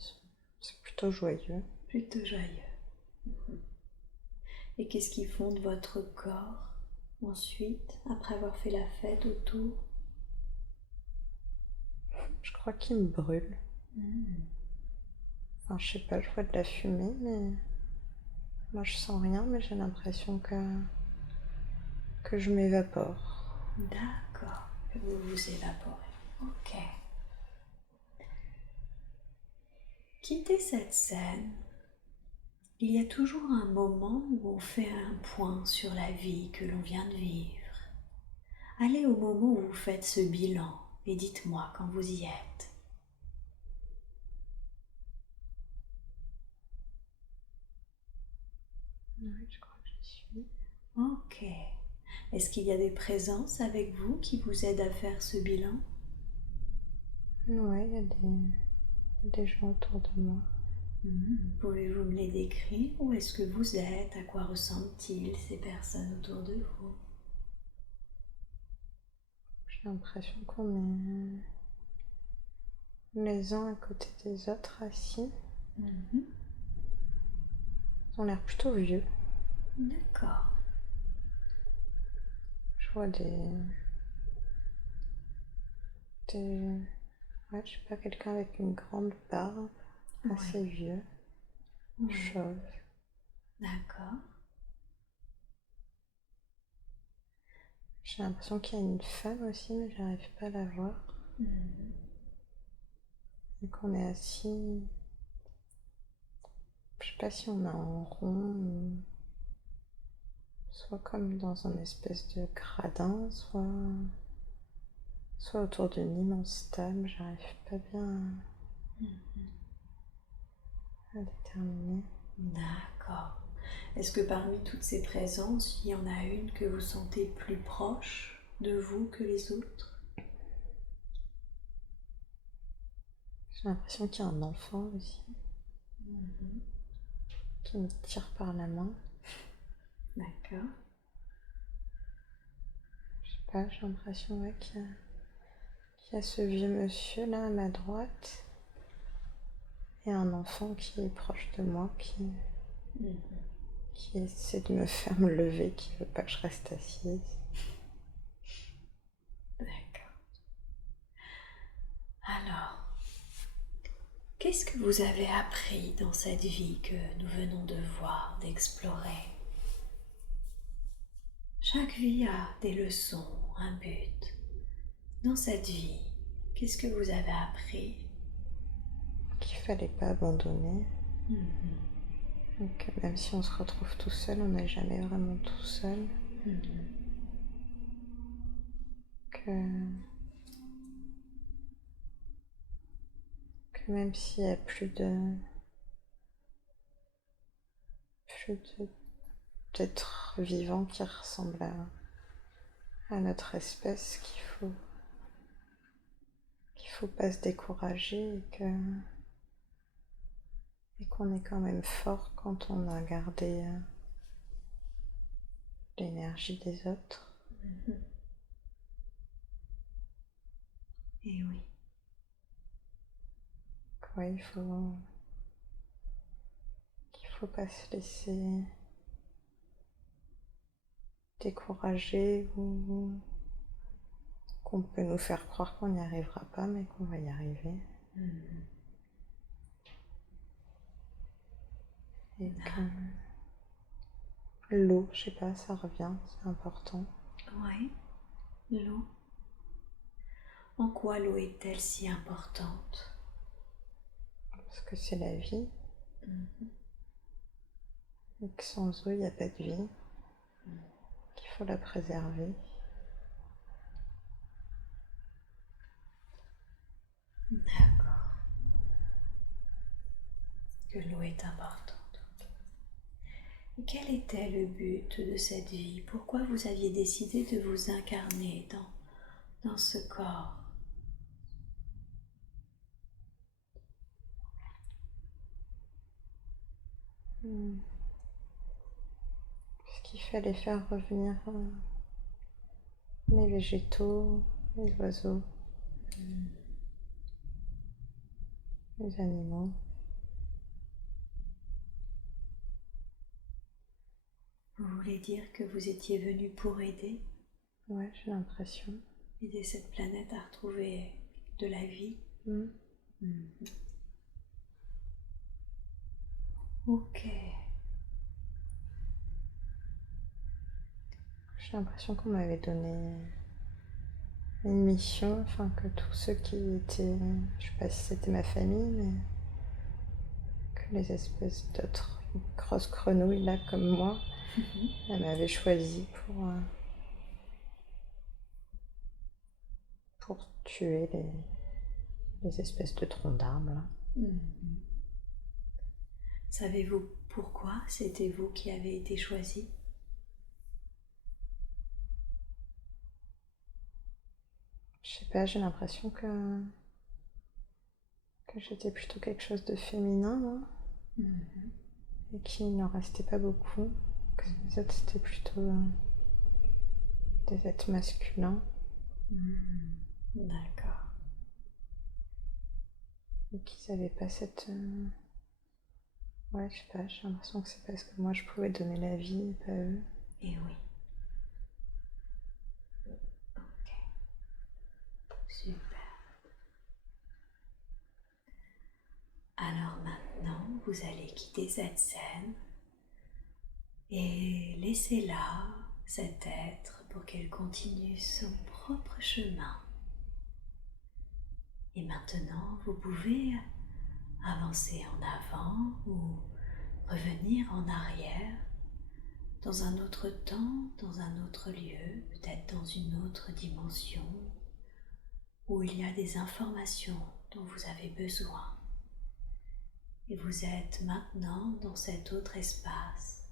C'est plutôt joyeux. Plutôt joyeux. Et qu'est-ce qui fonde votre corps ensuite, après avoir fait la fête autour? Je crois qu'ils me brûlent. Enfin, je sais pas, je vois de la fumée, mais moi je sens rien, mais j'ai l'impression que je m'évapore. D'accord. Vous vous évaporez. Ok. Quittez cette scène. Il y a toujours un moment où on fait un point sur la vie que l'on vient de vivre. Allez au moment où vous faites ce bilan et dites-moi quand vous y êtes. Oui, je crois que j'y suis. Ok. Est-ce qu'il y a des présences avec vous qui vous aident à faire ce bilan? Ouais, il y a des gens autour de moi. Pouvez-vous me les décrire? Où est-ce que vous êtes? À quoi ressemblent-ils ces personnes autour de vous? J'ai l'impression qu'on est les uns à côté des autres assis. Ils ont l'air plutôt vieux. D'accord. Je vois ouais, je sais pas, quelqu'un avec une grande barbe, assez vieux, chauve. D'accord. J'ai l'impression qu'il y a une femme aussi, mais j'arrive pas à la voir. Et qu'on est assis, je sais pas si on est en rond, ou soit comme dans un espèce de gradin, soit autour d'une immense table, j'arrive pas bien à déterminer. D'accord. Est-ce que parmi toutes ces présences, il y en a une que vous sentez plus proche de vous que les autres? J'ai l'impression qu'il y a un enfant aussi qui me tire par la main. D'accord. Je sais pas, j'ai l'impression qu'il y a ce vieux monsieur là à ma droite et un enfant qui est proche de moi qui essaie de me faire me lever, qui veut pas que je reste assise. D'accord. Alors, qu'est-ce que vous avez appris dans cette vie que nous venons de voir, d'explorer? Chaque vie a des leçons, un but. Dans cette vie, qu'est-ce que vous avez appris? Qu'il fallait pas abandonner. Donc même si on se retrouve tout seul, on n'est jamais vraiment tout seul. Que même s'il n'y a plus d'êtres vivants qui ressemblent à notre espèce, qu'il faut pas se décourager et qu'on est quand même fort quand on a gardé l'énergie des autres. Et oui. Ouais, qu'il faut pas se laisser décourager ou qu'on peut nous faire croire qu'on n'y arrivera pas, mais qu'on va y arriver. Et que l'eau, je sais pas, ça revient, c'est important. Oui, l'eau. En quoi l'eau est-elle si importante? Parce que c'est la vie. Et que sans eau, il n'y a pas de vie. Qu'il faut la préserver. D'accord. Que l'eau est importante. Et quel était le but de cette vie? Pourquoi vous aviez décidé de vous incarner dans ce corps? Parce qu'il fallait faire revenir les végétaux, les oiseaux, les animaux. Vous voulez dire que vous étiez venu pour aider? Ouais, j'ai l'impression. Aider cette planète à retrouver de la vie? Ok. J'ai l'impression qu'on m'avait donné une mission, enfin que tous ceux qui étaient, je sais pas si c'était ma famille, mais que les espèces d'autres grosses grenouilles là comme moi, elles m'avaient choisi pour tuer les espèces de troncs d'arbres là. Savez-vous pourquoi c'était vous qui avez été choisi? Je sais pas, j'ai l'impression que j'étais plutôt quelque chose de féminin, là, et qu'il n'en restait pas beaucoup. Que les autres, c'était plutôt des êtres masculins. D'accord. Et qu'ils n'avaient pas cette... Ouais, je sais pas, j'ai l'impression que c'est parce que moi, je pouvais donner la vie et pas eux. Et oui. Ok. Super. Alors maintenant, vous allez quitter cette scène et laisser là cet être pour qu'elle continue son propre chemin. Et maintenant, vous pouvez avancer en avant ou revenir en arrière dans un autre temps, dans un autre lieu, peut-être dans une autre dimension où il y a des informations dont vous avez besoin. Et vous êtes maintenant dans cet autre espace,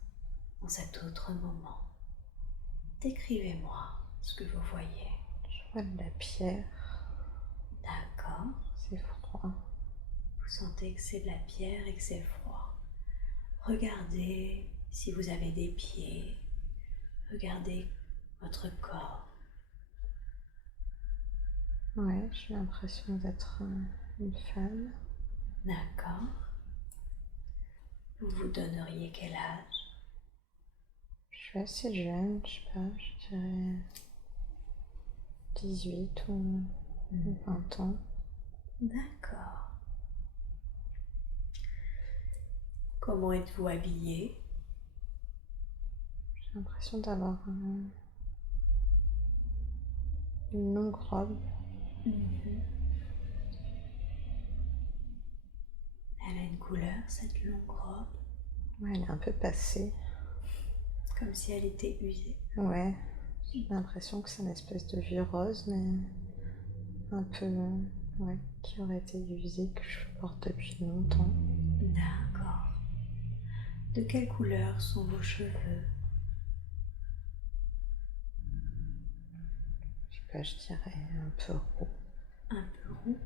dans cet autre moment. Décrivez-moi ce que vous voyez. Je vois de la pierre. D'accord. C'est froid. Vous sentez que c'est de la pierre et que c'est froid. Regardez si vous avez des pieds. Regardez votre corps. Ouais, j'ai l'impression d'être une femme. D'accord. Vous vous donneriez quel âge? Je suis assez jeune, je sais pas, je dirais 18 ou 20 ans. D'accord. Comment êtes-vous habillée? J'ai l'impression d'avoir une longue robe. Elle a une couleur, cette longue robe, Ouais, elle est un peu passée. comme si elle était usée. Ouais, j'ai l'impression que c'est une espèce de vieux rose, mais un peu, ouais, qui aurait été usé, que je porte depuis longtemps. D'accord. De quelle couleur sont vos cheveux? Je sais pas, je dirais un peu roux. Un peu roux?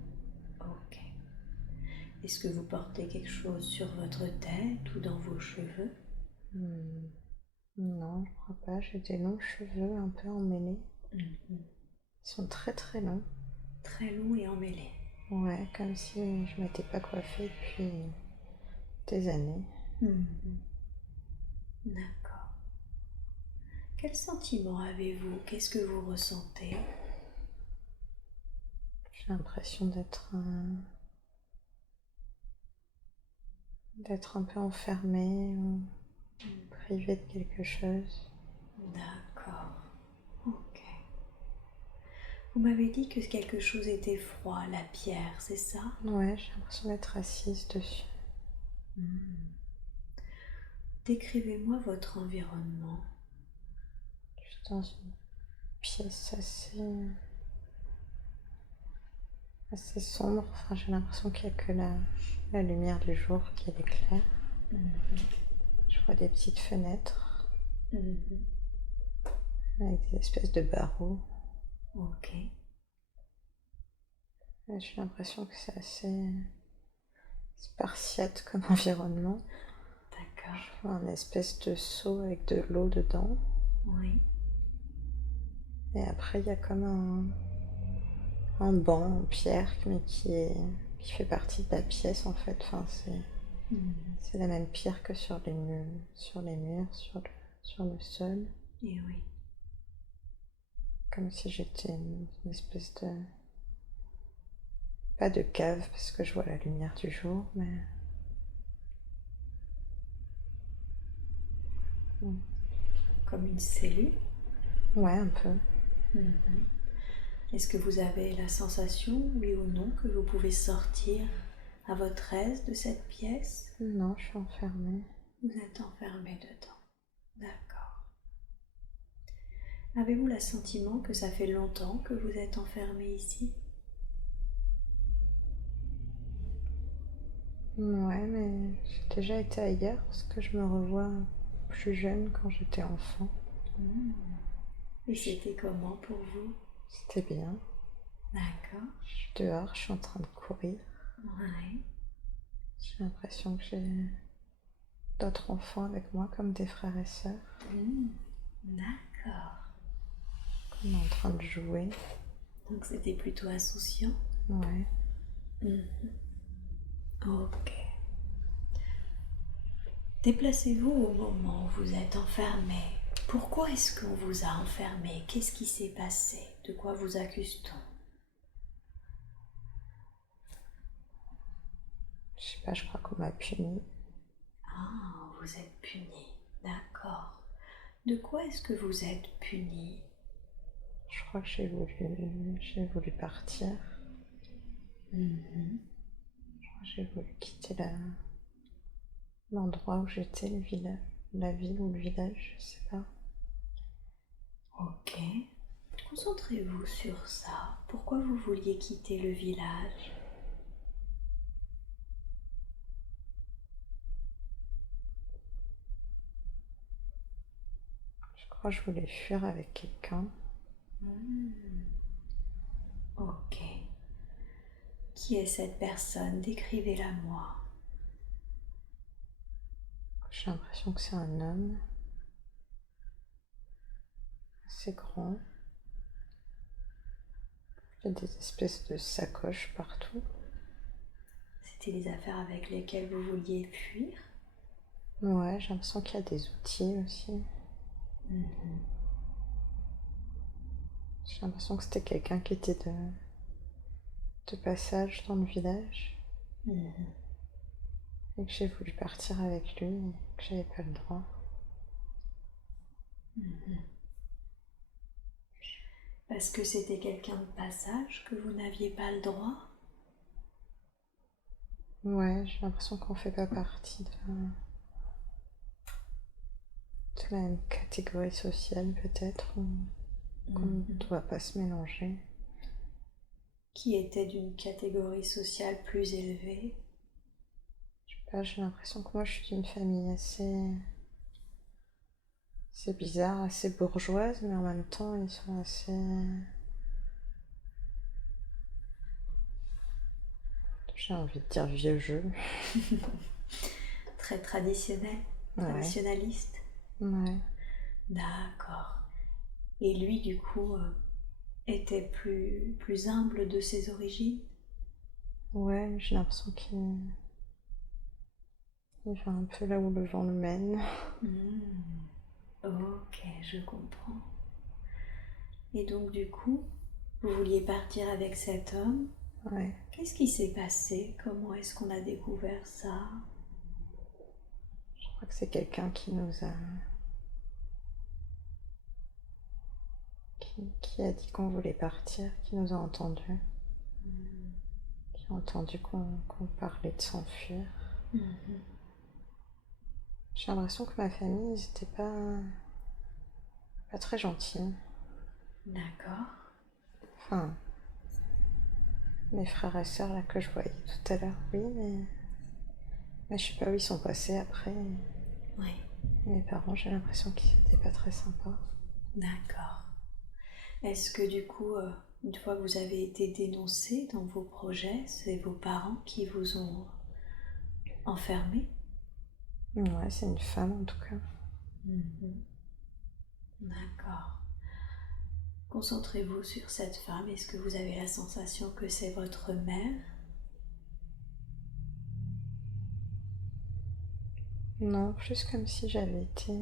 Ok. Est-ce que vous portez quelque chose sur votre tête ou dans vos cheveux? Non, je crois pas. J'ai des longs cheveux un peu emmêlés. Ils sont très très longs. Très longs et emmêlés. Ouais, comme si je m'étais pas coiffée depuis des années. D'accord. Quel sentiment avez-vous? Qu'est-ce que vous ressentez? J'ai l'impression d'être un peu enfermée ou privée de quelque chose. D'accord. Ok. Vous m'avez dit que quelque chose était froid, la pierre, c'est ça? Ouais, j'ai l'impression d'être assise dessus. Décrivez-moi votre environnement. Je suis dans une pièce assez sombre. Enfin, j'ai l'impression qu'il n'y a que la lumière du jour qui éclaire. Je vois des petites fenêtres avec des espèces de barreaux. Ok. Et j'ai l'impression que c'est assez spartiate comme environnement. D'accord. Je vois un espèce de seau avec de l'eau dedans. Oui. Et après, il y a comme un banc en pierre, mais qui fait partie de la pièce en fait. Enfin, c'est la même pierre que sur les murs, sur le sol. Et oui. Comme si j'étais une espèce de... Pas de cave, parce que je vois la lumière du jour, mais... Comme une cellule? Ouais, un peu. Est-ce que vous avez la sensation, oui ou non, que vous pouvez sortir à votre aise de cette pièce? Non, je suis enfermée. Vous êtes enfermé dedans. D'accord. Avez-vous le sentiment que ça fait longtemps que vous êtes enfermé ici? Ouais, mais j'ai déjà été ailleurs, parce que je me revois plus jeune quand j'étais enfant. Et c'était comment pour vous? C'était bien. D'accord. Je suis dehors, je suis en train de courir. Ouais. J'ai l'impression que j'ai d'autres enfants avec moi, comme des frères et sœurs. D'accord. On est en train de jouer. Donc c'était plutôt insouciant? Ouais. Ok. Déplacez-vous au moment où vous êtes enfermé. Pourquoi est-ce qu'on vous a enfermé? Qu'est-ce qui s'est passé? De quoi vous accuse-t-on? Je sais pas, je crois qu'on m'a puni. Ah, vous êtes puni. D'accord. De quoi est-ce que vous êtes puni? Je crois que j'ai voulu partir. J'ai voulu quitter l'endroit où j'étais, le village, la ville ou le village, je sais pas. Ok. Concentrez-vous sur ça. Pourquoi vous vouliez quitter le village? crois que je voulais fuir avec quelqu'un. Ok. Qui est cette personne? Décrivez-la moi. J'ai l'impression que c'est un homme assez grand. Il y a des espèces de sacoches partout. C'était les affaires avec lesquelles vous vouliez fuir? Ouais, j'ai l'impression qu'il y a des outils aussi. J'ai l'impression que c'était quelqu'un qui était de passage dans le village et que j'ai voulu partir avec lui et que j'avais pas le droit. Parce que c'était quelqu'un de passage que vous n'aviez pas le droit? Ouais, j'ai l'impression qu'on fait pas partie de la même catégorie sociale peut-être, ou qu'on ne doit pas se mélanger. Qui était d'une catégorie sociale plus élevée? Je sais pas, j'ai l'impression que moi je suis d'une famille assez bizarre, assez bourgeoise, mais en même temps ils sont assez... J'ai envie de dire vieux jeu. Très traditionnel, Ouais. traditionnaliste. Ouais. D'accord. Et lui, du coup, était plus humble de ses origines? Ouais, j'ai l'impression qu'il va un peu là où le vent le mène. Ok, je comprends. Et donc, du coup, vous vouliez partir avec cet homme. Ouais. Qu'est-ce qui s'est passé? Comment est-ce qu'on a découvert ça? Je crois que c'est quelqu'un qui nous a... qui a dit qu'on voulait partir, qui nous a entendus. Qui a entendu qu'on parlait de s'enfuir. J'ai l'impression que ma famille, ils étaient pas très gentils. D'accord. Enfin, mes frères et sœurs là que je voyais tout à l'heure, oui, mais je sais pas où ils sont passés après. Oui, Mes parents, j'ai l'impression qu'ils étaient pas très sympas. d'accord. Est-ce que du coup, une fois que vous avez été dénoncé dans vos projets, c'est vos parents qui vous ont enfermé? Ouais, c'est une femme en tout cas. D'accord. Concentrez-vous sur cette femme. Est-ce que vous avez la sensation que c'est votre mère? Non, plus comme si j'avais été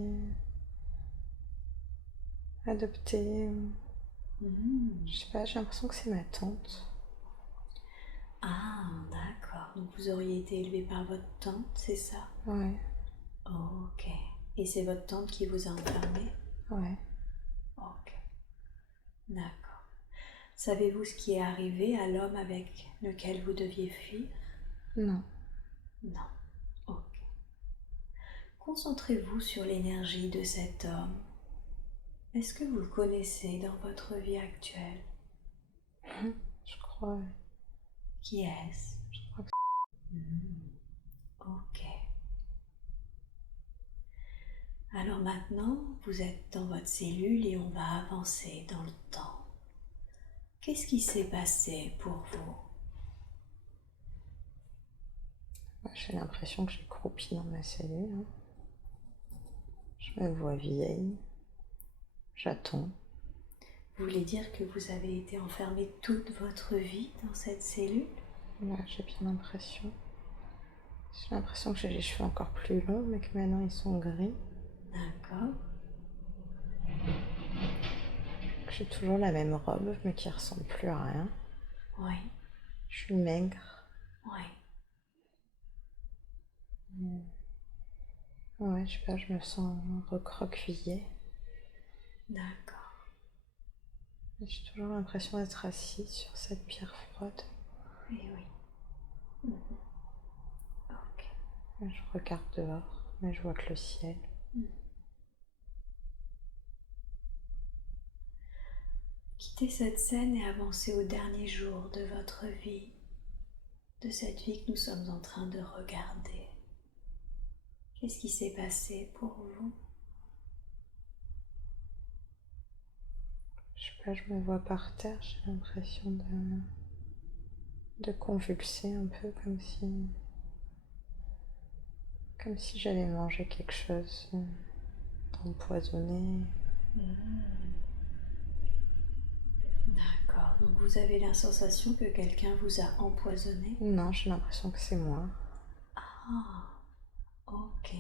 adoptée. Je sais pas, j'ai l'impression que c'est ma tante. Ah, d'accord. Donc vous auriez été élevé par votre tante, c'est ça? Ouais, Ok. Et c'est votre tante qui vous a enfermé? ouais. Ok. D'accord. Savez-vous ce qui est arrivé à l'homme avec lequel vous deviez fuir? Non. Non. Ok. Concentrez-vous sur l'énergie de cet homme. Est-ce que vous le connaissez dans votre vie actuelle? Je crois, Qui est-ce? je crois que Ok. Alors maintenant, vous êtes dans votre cellule et on va avancer dans le temps. Qu'est-ce qui s'est passé pour vous? j'ai l'impression que j'ai croupi dans ma cellule. Hein. Je me vois vieille. J'attends. Vous voulez dire que vous avez été enfermé toute votre vie dans cette cellule? Ouais, j'ai bien l'impression. J'ai l'impression que j'ai les cheveux encore plus longs, mais que maintenant ils sont gris. D'accord. Que j'ai toujours la même robe, mais qui ressemble plus à rien. Oui. Je suis maigre. Oui. Ouais, je sais pas, je me sens recroquevillée. D'accord. J'ai toujours l'impression d'être assise sur cette pierre froide. Et oui. Ok. Je regarde dehors, mais je vois que le ciel. Quittez cette scène et avancez au dernier jour de votre vie, de cette vie que nous sommes en train de regarder. Qu'est-ce qui s'est passé pour vous? Je sais pas, je me vois par terre, j'ai l'impression de convulser un peu comme si j'avais mangé quelque chose d'empoisonné. D'accord, donc vous avez la sensation que quelqu'un vous a empoisonné? Non, j'ai l'impression que c'est moi. Ah, ok.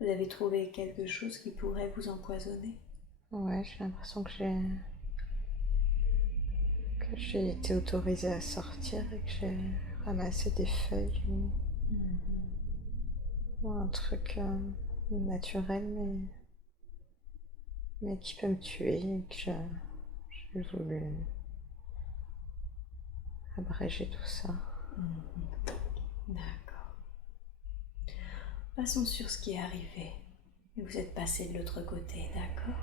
Vous avez trouvé quelque chose qui pourrait vous empoisonner? Ouais, j'ai l'impression que j'ai été autorisée à sortir et que j'ai ramassé des feuilles ou un truc naturel mais qui peut me tuer et que j'ai voulu abréger tout ça. D'accord. Passons sur ce qui est arrivé. Vous êtes passé de l'autre côté, d'accord?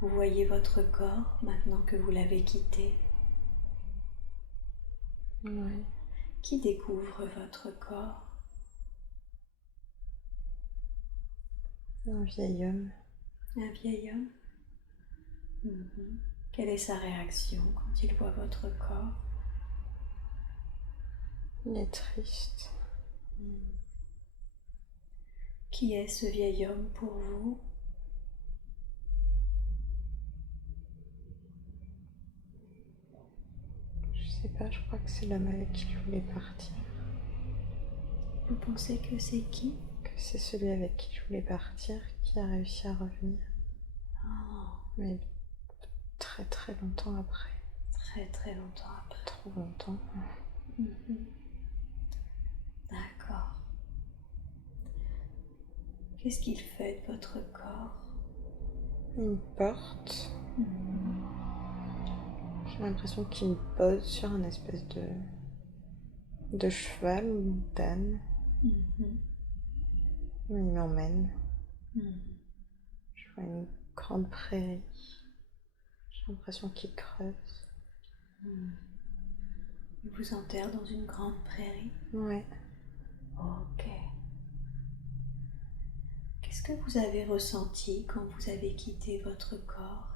Vous voyez votre corps maintenant que vous l'avez quitté. Ouais. Qui découvre votre corps? Un vieil homme. Un vieil homme? Quelle est sa réaction quand il voit votre corps? Il est triste. Qui est ce vieil homme pour vous? Je sais pas, je crois que c'est l'homme avec qui je voulais partir. Vous pensez que c'est qui? Que c'est celui avec qui je voulais partir qui a réussi à revenir. Oh, Mais très très longtemps après. très très longtemps après. Trop longtemps. D'accord. Qu'est-ce qu'il fait de votre corps? Il me porte. J'ai l'impression qu'il me pose sur un espèce de cheval ou d'âne. Il m'emmène. Je vois une grande prairie. J'ai l'impression qu'il creuse. Il vous enterre dans une grande prairie? Ouais. Ok. Qu'est-ce que vous avez ressenti quand vous avez quitté votre corps?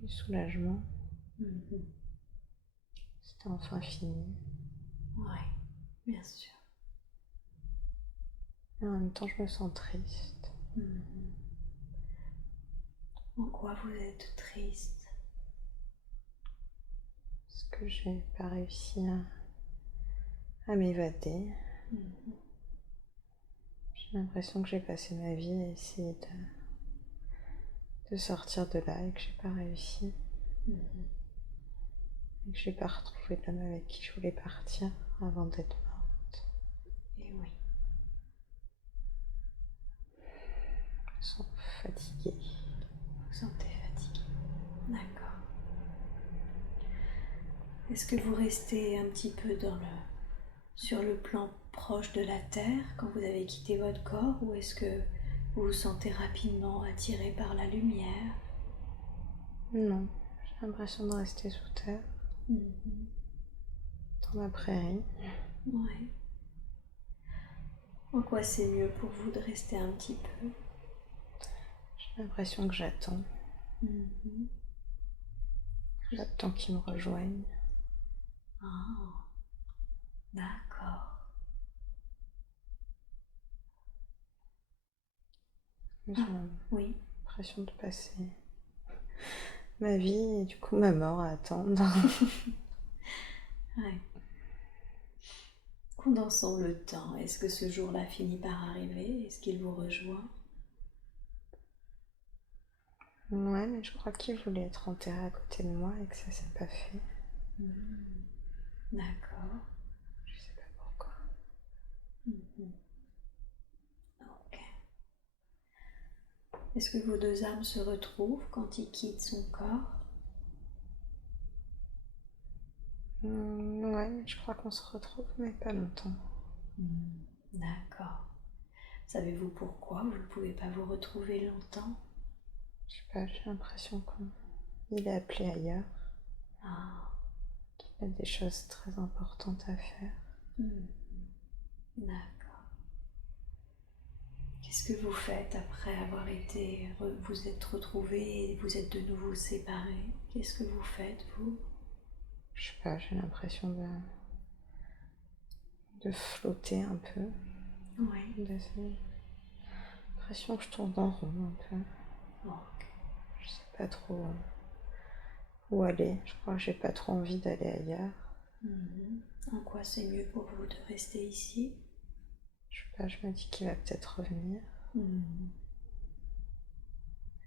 Du soulagement. C'était enfin fini. Oui, bien sûr. Et en même temps, je me sens triste. En quoi vous êtes triste? Parce que j'ai pas réussi à m'évader. J'ai l'impression que j'ai passé ma vie à essayer de sortir de là et que j'ai pas réussi. Et que j'ai pas retrouvé l'homme avec qui je voulais partir avant d'être morte. Et oui. Je me sens fatiguée. Vous vous sentez fatigué? D'accord. Est-ce que vous restez un petit peu sur le plan proche de la Terre quand vous avez quitté votre corps, ou est-ce que vous vous sentez rapidement attiré par la lumière? Non, j'ai l'impression de rester sous terre, dans ma prairie. Ouais. En quoi c'est mieux pour vous de rester un petit peu? J'ai l'impression que j'attends. J'attends qu'ils me rejoignent. Ah, d'accord. J'ai Oui. l'impression de passer ma vie et du coup ma mort à attendre. Ouais. Condensons le temps. Est-ce que ce jour-là finit par arriver? Est-ce qu'il vous rejoint? Ouais, mais je crois qu'il voulait être enterré à côté de moi et que ça s'est pas fait. D'accord. Je sais pas pourquoi. Ok. Est-ce que vos deux âmes se retrouvent quand il quitte son corps? Ouais, mais je crois qu'on se retrouve, mais pas longtemps. D'accord. Savez-vous pourquoi vous ne pouvez pas vous retrouver longtemps? Je sais pas, j'ai l'impression qu'il est appelé ailleurs. Ah, Il a des choses très importantes à faire. d'accord. Qu'est-ce que vous faites après avoir été, vous êtes retrouvés et vous êtes de nouveau séparés? Qu'est-ce que vous faites, vous? Je sais pas, j'ai l'impression de flotter un peu. Oui. J'ai l'impression que je tourne en rond un peu. Ok. Je sais pas trop où aller. Je crois que j'ai pas trop envie d'aller ailleurs. En quoi c'est mieux pour vous de rester ici? Je sais pas, je me dis qu'il va peut-être revenir.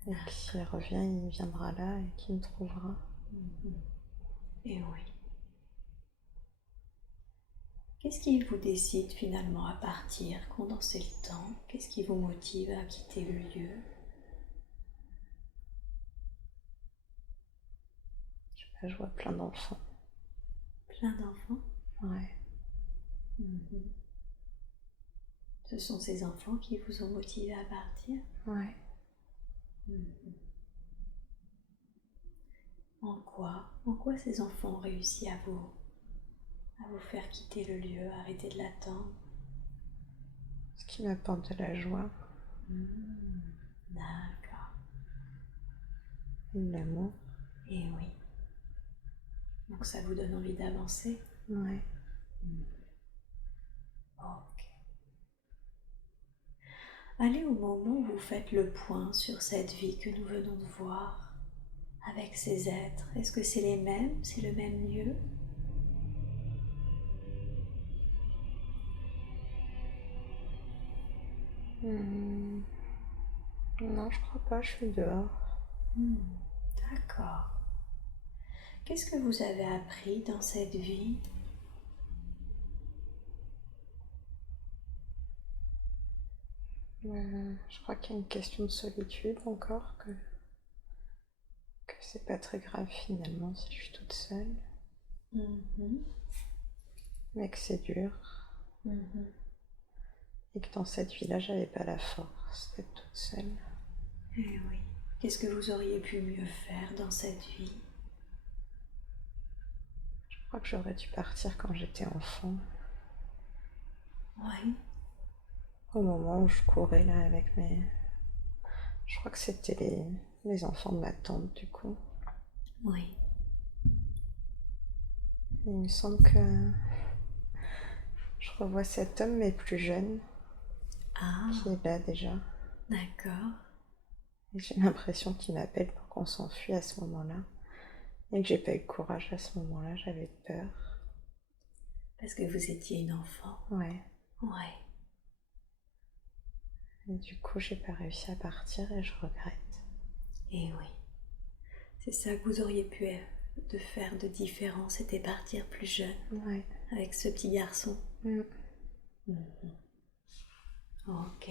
Et que s'il revient, il viendra là et qu'il me trouvera. Et oui. Qu'est-ce qui vous décide finalement à partir, condenser le temps? Qu'est-ce qui vous motive à quitter le lieu? Je sais pas, je vois plein d'enfants. Plein d'enfants? Ouais. Ce sont ces enfants qui vous ont motivé à partir? Ouais. En quoi ces enfants ont réussi à vous faire quitter le lieu, arrêter de l'attendre? Ce qui m'apporte de la joie D'accord. et de l'amour. Et oui. Donc ça vous donne envie d'avancer? Ouais. Ok. Allez au moment où vous faites le point sur cette vie que nous venons de voir, avec ces êtres. Est-ce que c'est les mêmes? C'est le même lieu? Non, je crois pas, je suis dehors. D'accord. Qu'est-ce que vous avez appris dans cette vie? Je crois qu'il y a une question de solitude encore, que c'est pas très grave finalement si je suis toute seule, mais que c'est dur et que dans cette vie-là, j'avais pas la force d'être toute seule. Eh oui. Qu'est-ce que vous auriez pu mieux faire dans cette vie? Je crois que j'aurais dû partir quand j'étais enfant, Oui. au moment où je courais là avec mes... Je crois que c'était les enfants de ma tante du coup. Oui. Et il me semble que je revois cet homme mais plus jeune, qui est là déjà. D'accord. Et j'ai l'impression qu'il m'appelle pour qu'on s'enfuit à ce moment-là. Et que j'ai pas eu courage à ce moment-là, j'avais peur. Parce que vous étiez une enfant. Ouais. Ouais. Et du coup, j'ai pas réussi à partir et je regrette. Et oui. C'est ça que vous auriez pu de faire de différent, c'était partir plus jeune. Ouais. Avec ce petit garçon. Ok.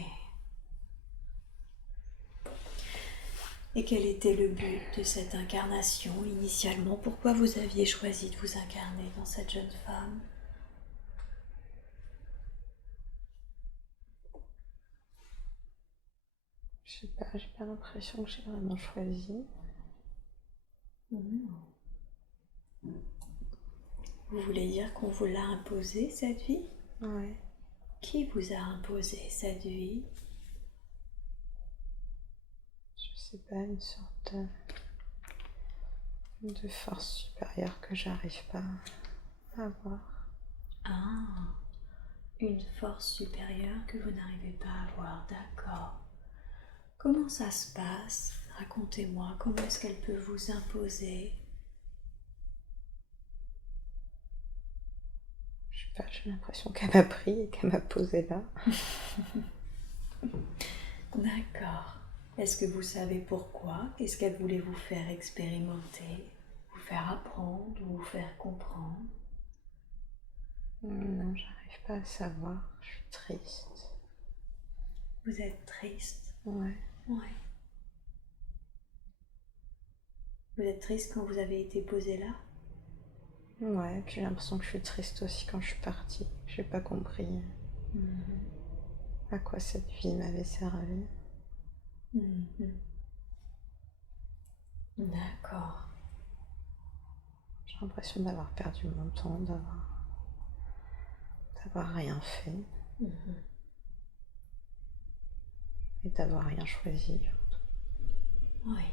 Et quel était le but de cette incarnation initialement? Pourquoi vous aviez choisi de vous incarner dans cette jeune femme? Je sais pas, j'ai pas l'impression que j'ai vraiment choisi. Vous voulez dire qu'on vous l'a imposé cette vie? Ouais. Qui vous a imposé cette vie? Je sais pas, une sorte de force supérieure que j'arrive pas à voir. Ah, une force supérieure que vous n'arrivez pas à voir, d'accord. Comment ça se passe? Racontez-moi, comment est-ce qu'elle peut vous imposer? Je sais pas, j'ai l'impression qu'elle m'a pris et qu'elle m'a posé là. D'accord. Est-ce que vous savez pourquoi? Qu'est-ce qu'elle voulait vous faire expérimenter? Vous faire apprendre ou vous faire comprendre? Non, j'arrive pas à savoir. Je suis triste. Vous êtes triste? Ouais. Ouais. Vous êtes triste quand vous avez été posé là? Ouais, puis j'ai l'impression que je suis triste aussi quand je suis partie. J'ai pas compris à quoi cette vie m'avait servi. D'accord. J'ai l'impression d'avoir perdu mon temps, d'avoir rien fait. et d'avoir rien choisi. Oui.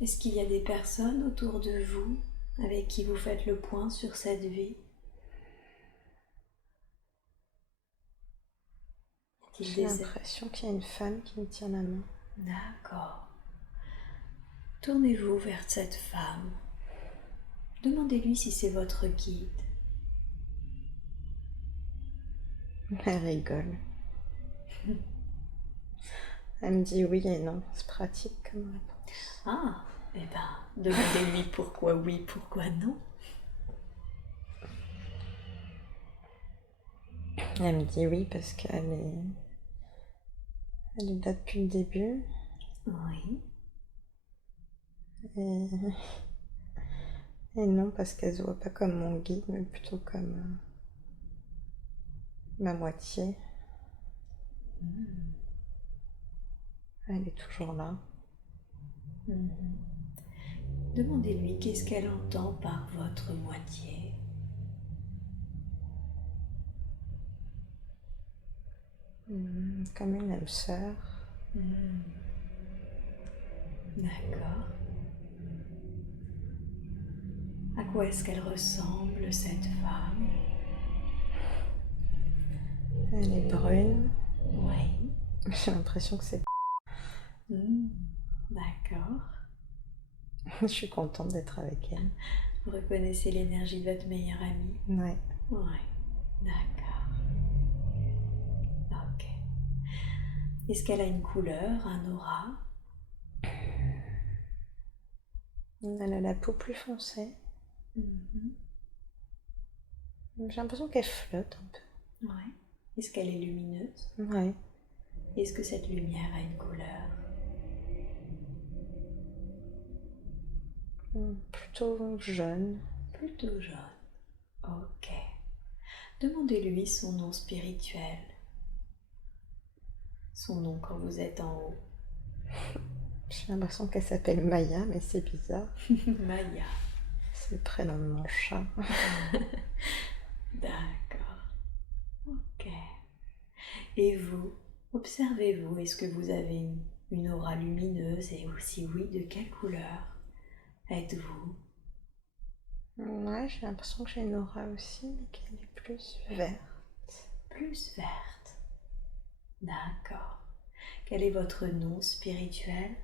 Est-ce qu'il y a des personnes autour de vous avec qui vous faites le point sur cette vie? J'ai l'impression qu'il y a une femme qui me tient la main. D'accord. Tournez-vous vers cette femme. Demandez-lui si c'est votre guide. Elle rigole. Elle me dit oui et non, c'est pratique comme réponse. Ah, eh ben, demandez-lui pourquoi oui, pourquoi non. Elle me dit oui parce qu'elle est là depuis le début. Oui. Et non parce qu'elle se voit pas comme mon guide, mais plutôt comme ma moitié. Elle est toujours là. Demandez-lui qu'est-ce qu'elle entend par votre moitié. Comme une âme sœur. D'accord. À quoi est-ce qu'elle ressemble, cette femme? Elle est brune. Oui. J'ai l'impression que c'est... D'accord. Je suis contente d'être avec elle. Vous reconnaissez l'énergie de votre meilleure amie? Ouais. Oui. D'accord. Ok. Est-ce qu'elle a une couleur, un aura? Elle a la peau plus foncée. J'ai l'impression qu'elle flotte un peu. Oui. Est-ce qu'elle est lumineuse? Ouais. Est-ce que cette lumière a une couleur? Plutôt jaune. Plutôt jaune. Ok. Demandez-lui son nom spirituel. Son nom quand vous êtes en haut. J'ai l'impression qu'elle s'appelle Maya, mais c'est bizarre. Maya. C'est le prénom de mon chat. D'accord. Ok. Et vous, observez-vous, est-ce que vous avez une aura lumineuse et aussi oui, de quelle couleur êtes-vous? Ouais, j'ai l'impression que j'ai une aura aussi, mais qu'elle est plus verte. Plus verte. D'accord. Quel est votre nom spirituel?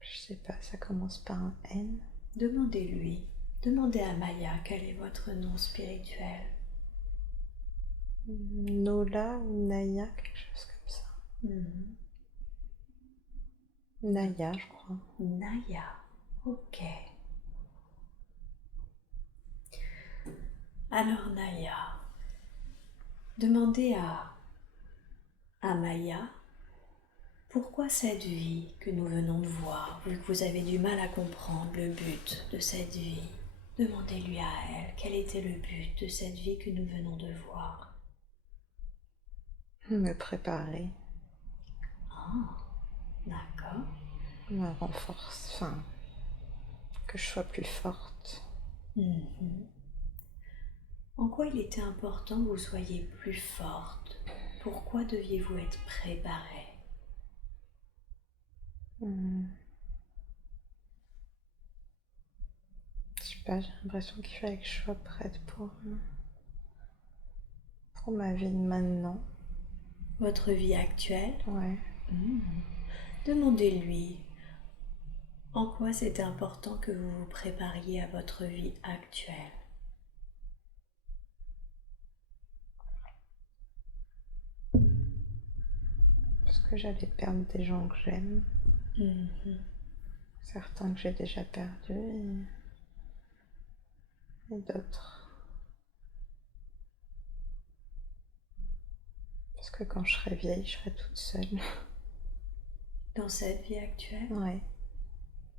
Je sais pas, ça commence par un N. Demandez-lui. Demandez à Maya quel est votre nom spirituel. Nola ou Naya, quelque chose comme ça. Naya, je crois. Naya. Ok. Alors Naya, demandez à Maya pourquoi cette vie que nous venons de voir, vu que vous avez du mal à comprendre le but de cette vie. Demandez-lui à elle quel était le but de cette vie que nous venons de voir. Me préparer. Ah, d'accord. Me renforce, enfin, que je sois plus forte. En quoi il était important que vous soyez plus forte? Pourquoi deviez-vous être préparée? Je sais pas, j'ai l'impression qu'il fallait que je sois prête pour ma vie de maintenant. Votre vie actuelle? Ouais. Demandez-lui en quoi c'était important que vous vous prépariez à votre vie actuelle. Parce que j'allais perdre des gens que j'aime. Certains que j'ai déjà perdus et d'autres. Parce que quand je serai vieille, je serai toute seule. Dans cette vie actuelle? Ouais.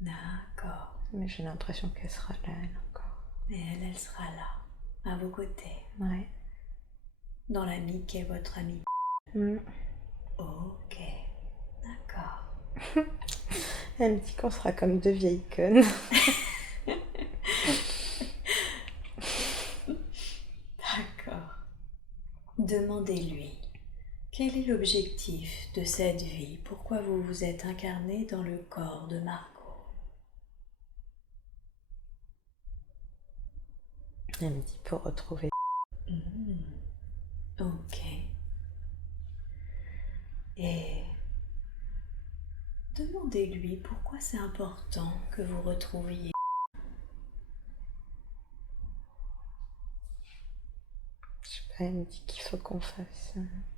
D'accord. Mais j'ai l'impression qu'elle sera là, elle, encore. Et elle sera là, à vos côtés. Ouais. Dans l'ami qui est votre ami. Ok, d'accord. Elle me dit qu'on sera comme deux vieilles connes. D'accord. Quel est l'objectif de cette vie? Pourquoi vous vous êtes incarné dans le corps de Margot? Elle me dit pour retrouver. Ok. Et demandez-lui pourquoi c'est important que vous retrouviez. Je sais pas, elle me dit qu'il faut qu'on fasse.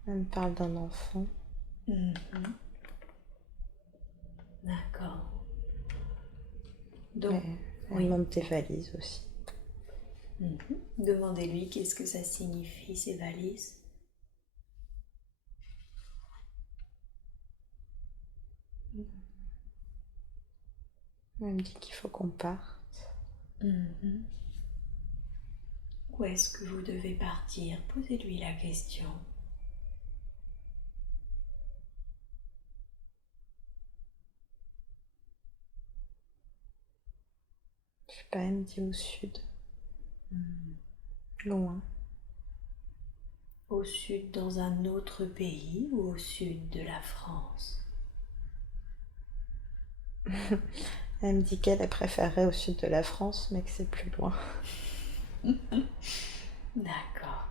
Elle me parle d'un enfant. D'accord. Donc, elle monte des valises aussi. Demandez-lui qu'est-ce que ça signifie, ces valises. Elle me dit qu'il faut qu'on parte. Où est-ce que vous devez partir? Posez-lui la question. Je sais pas, elle me dit au sud. Loin. Au sud dans un autre pays ou au sud de la France? Elle me dit qu'elle préférerait au sud de la France, mais que c'est plus loin. D'accord.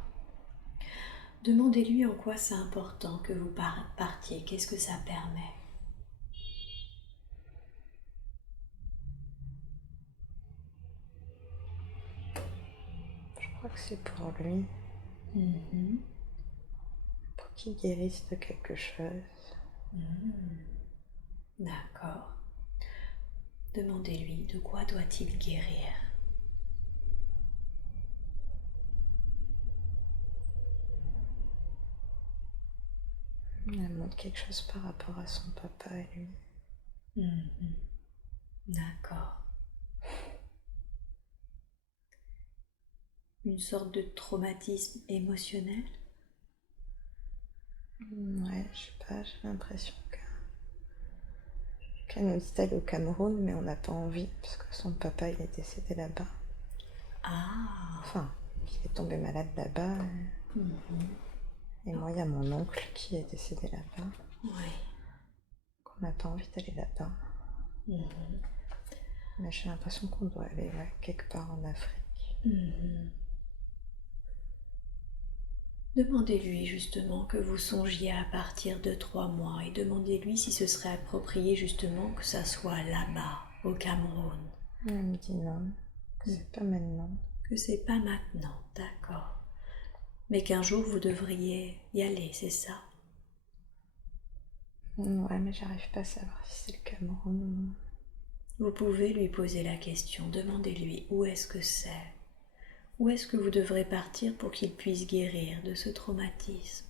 Demandez-lui en quoi c'est important que vous partiez. Qu'est-ce que ça permet? Je crois que c'est pour lui. Pour qu'il guérisse de quelque chose. D'accord. Demandez-lui de quoi doit-il guérir? Elle montre quelque chose par rapport à son papa et lui. D'accord. Une sorte de traumatisme émotionnel? Ouais, je sais pas, j'ai l'impression qu'elle nous dit d'aller au Cameroun, mais on n'a pas envie, parce que son papa, il est décédé là-bas. Ah. Enfin, il est tombé malade là-bas. Et moi, il y a mon oncle qui est décédé là-bas. Oui. Qu'on n'a pas envie d'aller là-bas. Mais j'ai l'impression qu'on doit aller quelque part en Afrique. Demandez-lui justement que vous songiez à partir de 3 mois et demandez-lui si ce serait approprié justement que ça soit là-bas, au Cameroun. Elle me dit non, que c'est pas maintenant. Que c'est pas maintenant, d'accord. Mais qu'un jour vous devriez y aller, c'est ça? Ouais, mais j'arrive pas à savoir si c'est le Cameroun. Vous pouvez lui poser la question, demandez-lui où est-ce que c'est? Où est-ce que vous devrez partir pour qu'il puisse guérir de ce traumatisme?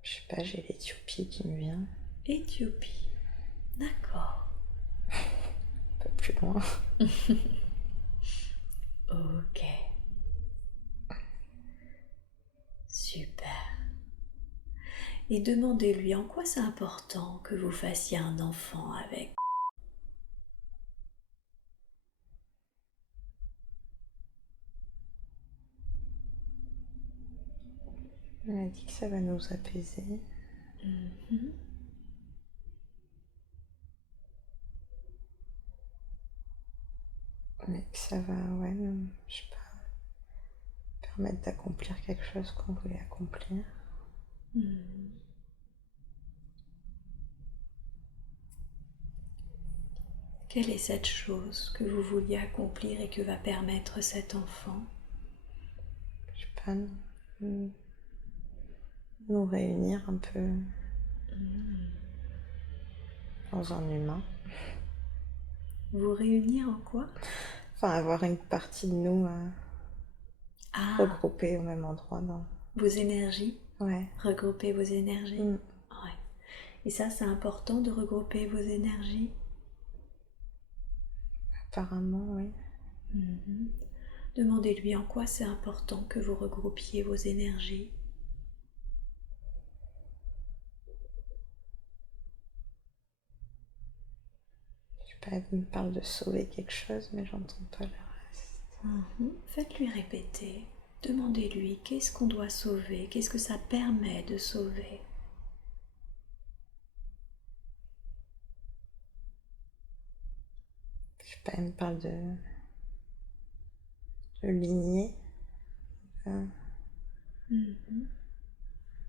Je sais pas, j'ai l'Éthiopie qui me vient. Éthiopie, d'accord. Un peu plus loin. Ok. Super. Et demandez-lui en quoi c'est important que vous fassiez un enfant avec. Elle a dit que ça va nous apaiser. Mais que ça va, je sais pas, permettre d'accomplir quelque chose qu'on voulait accomplir. Quelle est cette chose que vous vouliez accomplir et que va permettre cet enfant? Je sais pas, nous réunir un peu dans un humain. Vous réunir en quoi? Enfin, avoir une partie de nous regroupée au même endroit. Vos énergies? Ouais. Regrouper vos énergies? Ouais. Et ça, c'est important de regrouper vos énergies? Apparemment, oui. Demandez-lui en quoi c'est important que vous regroupiez vos énergies. Je sais pas, elle me parle de sauver quelque chose, mais j'entends pas le reste. Faites-lui répéter. Demandez-lui qu'est-ce qu'on doit sauver, qu'est-ce que ça permet de sauver. Je sais pas, elle me parle de lignée. Il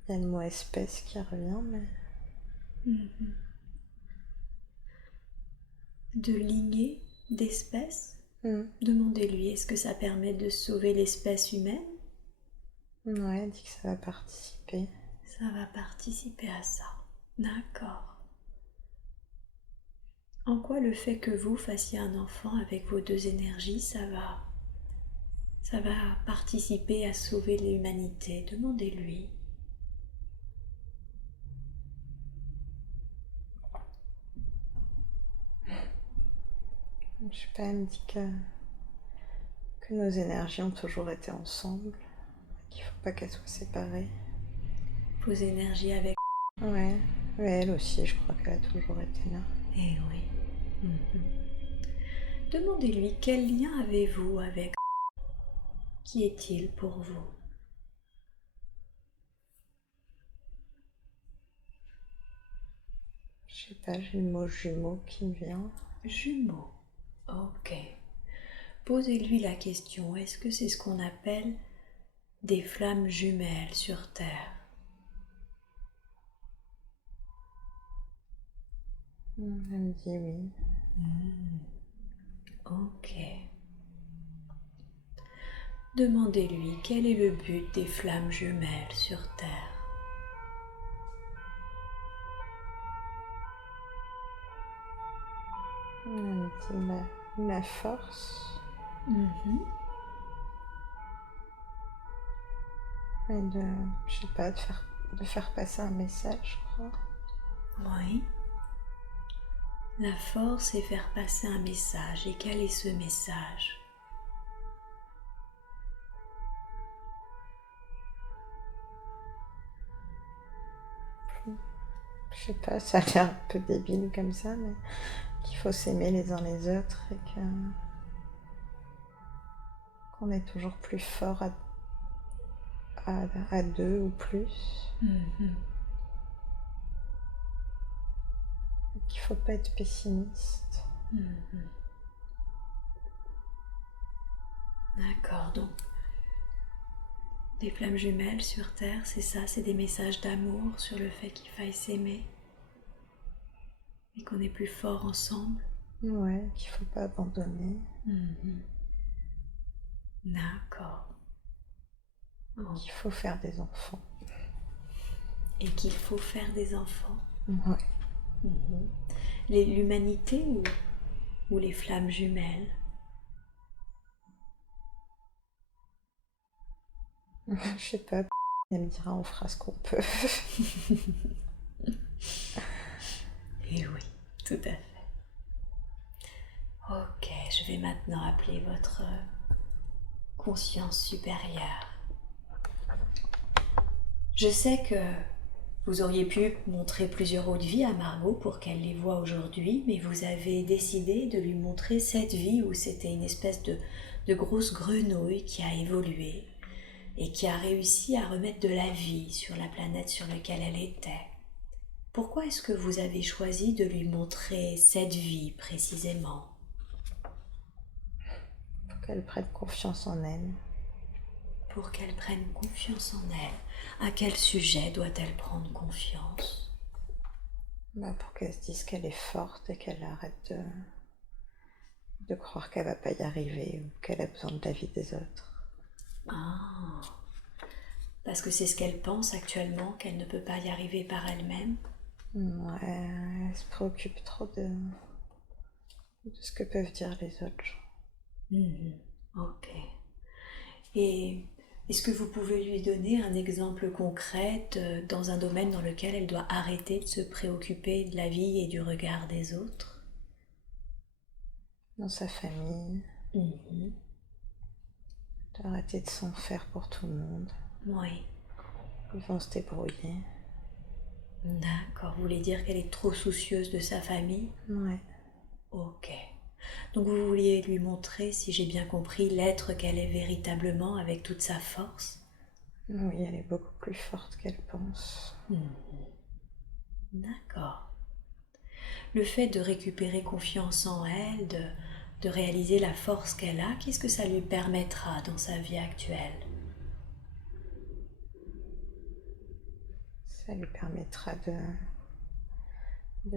y a le mot espèce qui revient, mais... De lignée, d'espèce. Demandez-lui, est-ce que ça permet de sauver l'espèce humaine? Ouais, elle dit que ça va participer. Ça va participer à ça. D'accord. En quoi le fait que vous fassiez un enfant avec vos deux énergies, ça va participer à sauver l'humanité? Demandez-lui. Je sais pas, elle me dit que nos énergies ont toujours été ensemble, qu'il faut pas qu'elles soient séparées. Vos énergies avec... Ouais, mais elle aussi, je crois qu'elle a toujours été là. Eh oui. Demandez-lui quel lien avez-vous avec... Qui est-il pour vous? Je sais pas, j'ai le mot jumeau qui me vient. Jumeau. Ok. Posez-lui la question, est-ce que c'est ce qu'on appelle des flammes jumelles sur Terre? Elle me dit oui. Ok. Demandez-lui quel est le but des flammes jumelles sur Terre. Elle me dit la force. Et je sais pas, de faire passer un message, je crois. Oui. La force est faire passer un message. Et quel est ce message? Je sais pas, ça a l'air un peu débile comme ça, mais qu'il faut s'aimer les uns les autres et qu'on est toujours plus fort à deux ou plus. Et qu'il faut pas être pessimiste. D'accord, donc des flammes jumelles sur Terre, c'est ça, c'est des messages d'amour sur le fait qu'il faille s'aimer et qu'on est plus fort ensemble. Ouais, qu'il faut pas abandonner. D'accord. Qu'il faut faire des enfants. Et qu'il faut faire des enfants. Ouais. L'humanité ou les flammes jumelles? Je sais pas, elle me dira on fera ce qu'on peut. Et oui, tout à fait. Ok, je vais maintenant appeler votre conscience supérieure. Je sais que vous auriez pu montrer plusieurs autres vies à Margot pour qu'elle les voie aujourd'hui, mais vous avez décidé de lui montrer cette vie où c'était une espèce de grosse grenouille qui a évolué et qui a réussi à remettre de la vie sur la planète sur laquelle elle était. Pourquoi est-ce que vous avez choisi de lui montrer cette vie précisément? Pour qu'elle prenne confiance en elle. Pour qu'elle prenne confiance en elle. À quel sujet doit-elle prendre confiance? Pour qu'elle se dise qu'elle est forte et qu'elle arrête de croire qu'elle va pas y arriver ou qu'elle a besoin de la vie des autres. Ah, parce que c'est ce qu'elle pense actuellement, qu'elle ne peut pas y arriver par elle-même? Ouais, elle se préoccupe trop de ce que peuvent dire les autres gens. Ok. Et est-ce que vous pouvez lui donner un exemple concret dans un domaine dans lequel elle doit arrêter de se préoccuper de la vie et du regard des autres? Dans sa famille. D'arrêter de s'en faire pour tout le monde. Oui. Ils vont se débrouiller. D'accord. Vous voulez dire qu'elle est trop soucieuse de sa famille? Ouais. Ok. Donc vous vouliez lui montrer, si j'ai bien compris, l'être qu'elle est véritablement avec toute sa force. Oui, elle est beaucoup plus forte qu'elle pense. D'accord. Le fait de récupérer confiance en elle, de réaliser la force qu'elle a, qu'est-ce que ça lui permettra dans sa vie actuelle? Ça lui permettra de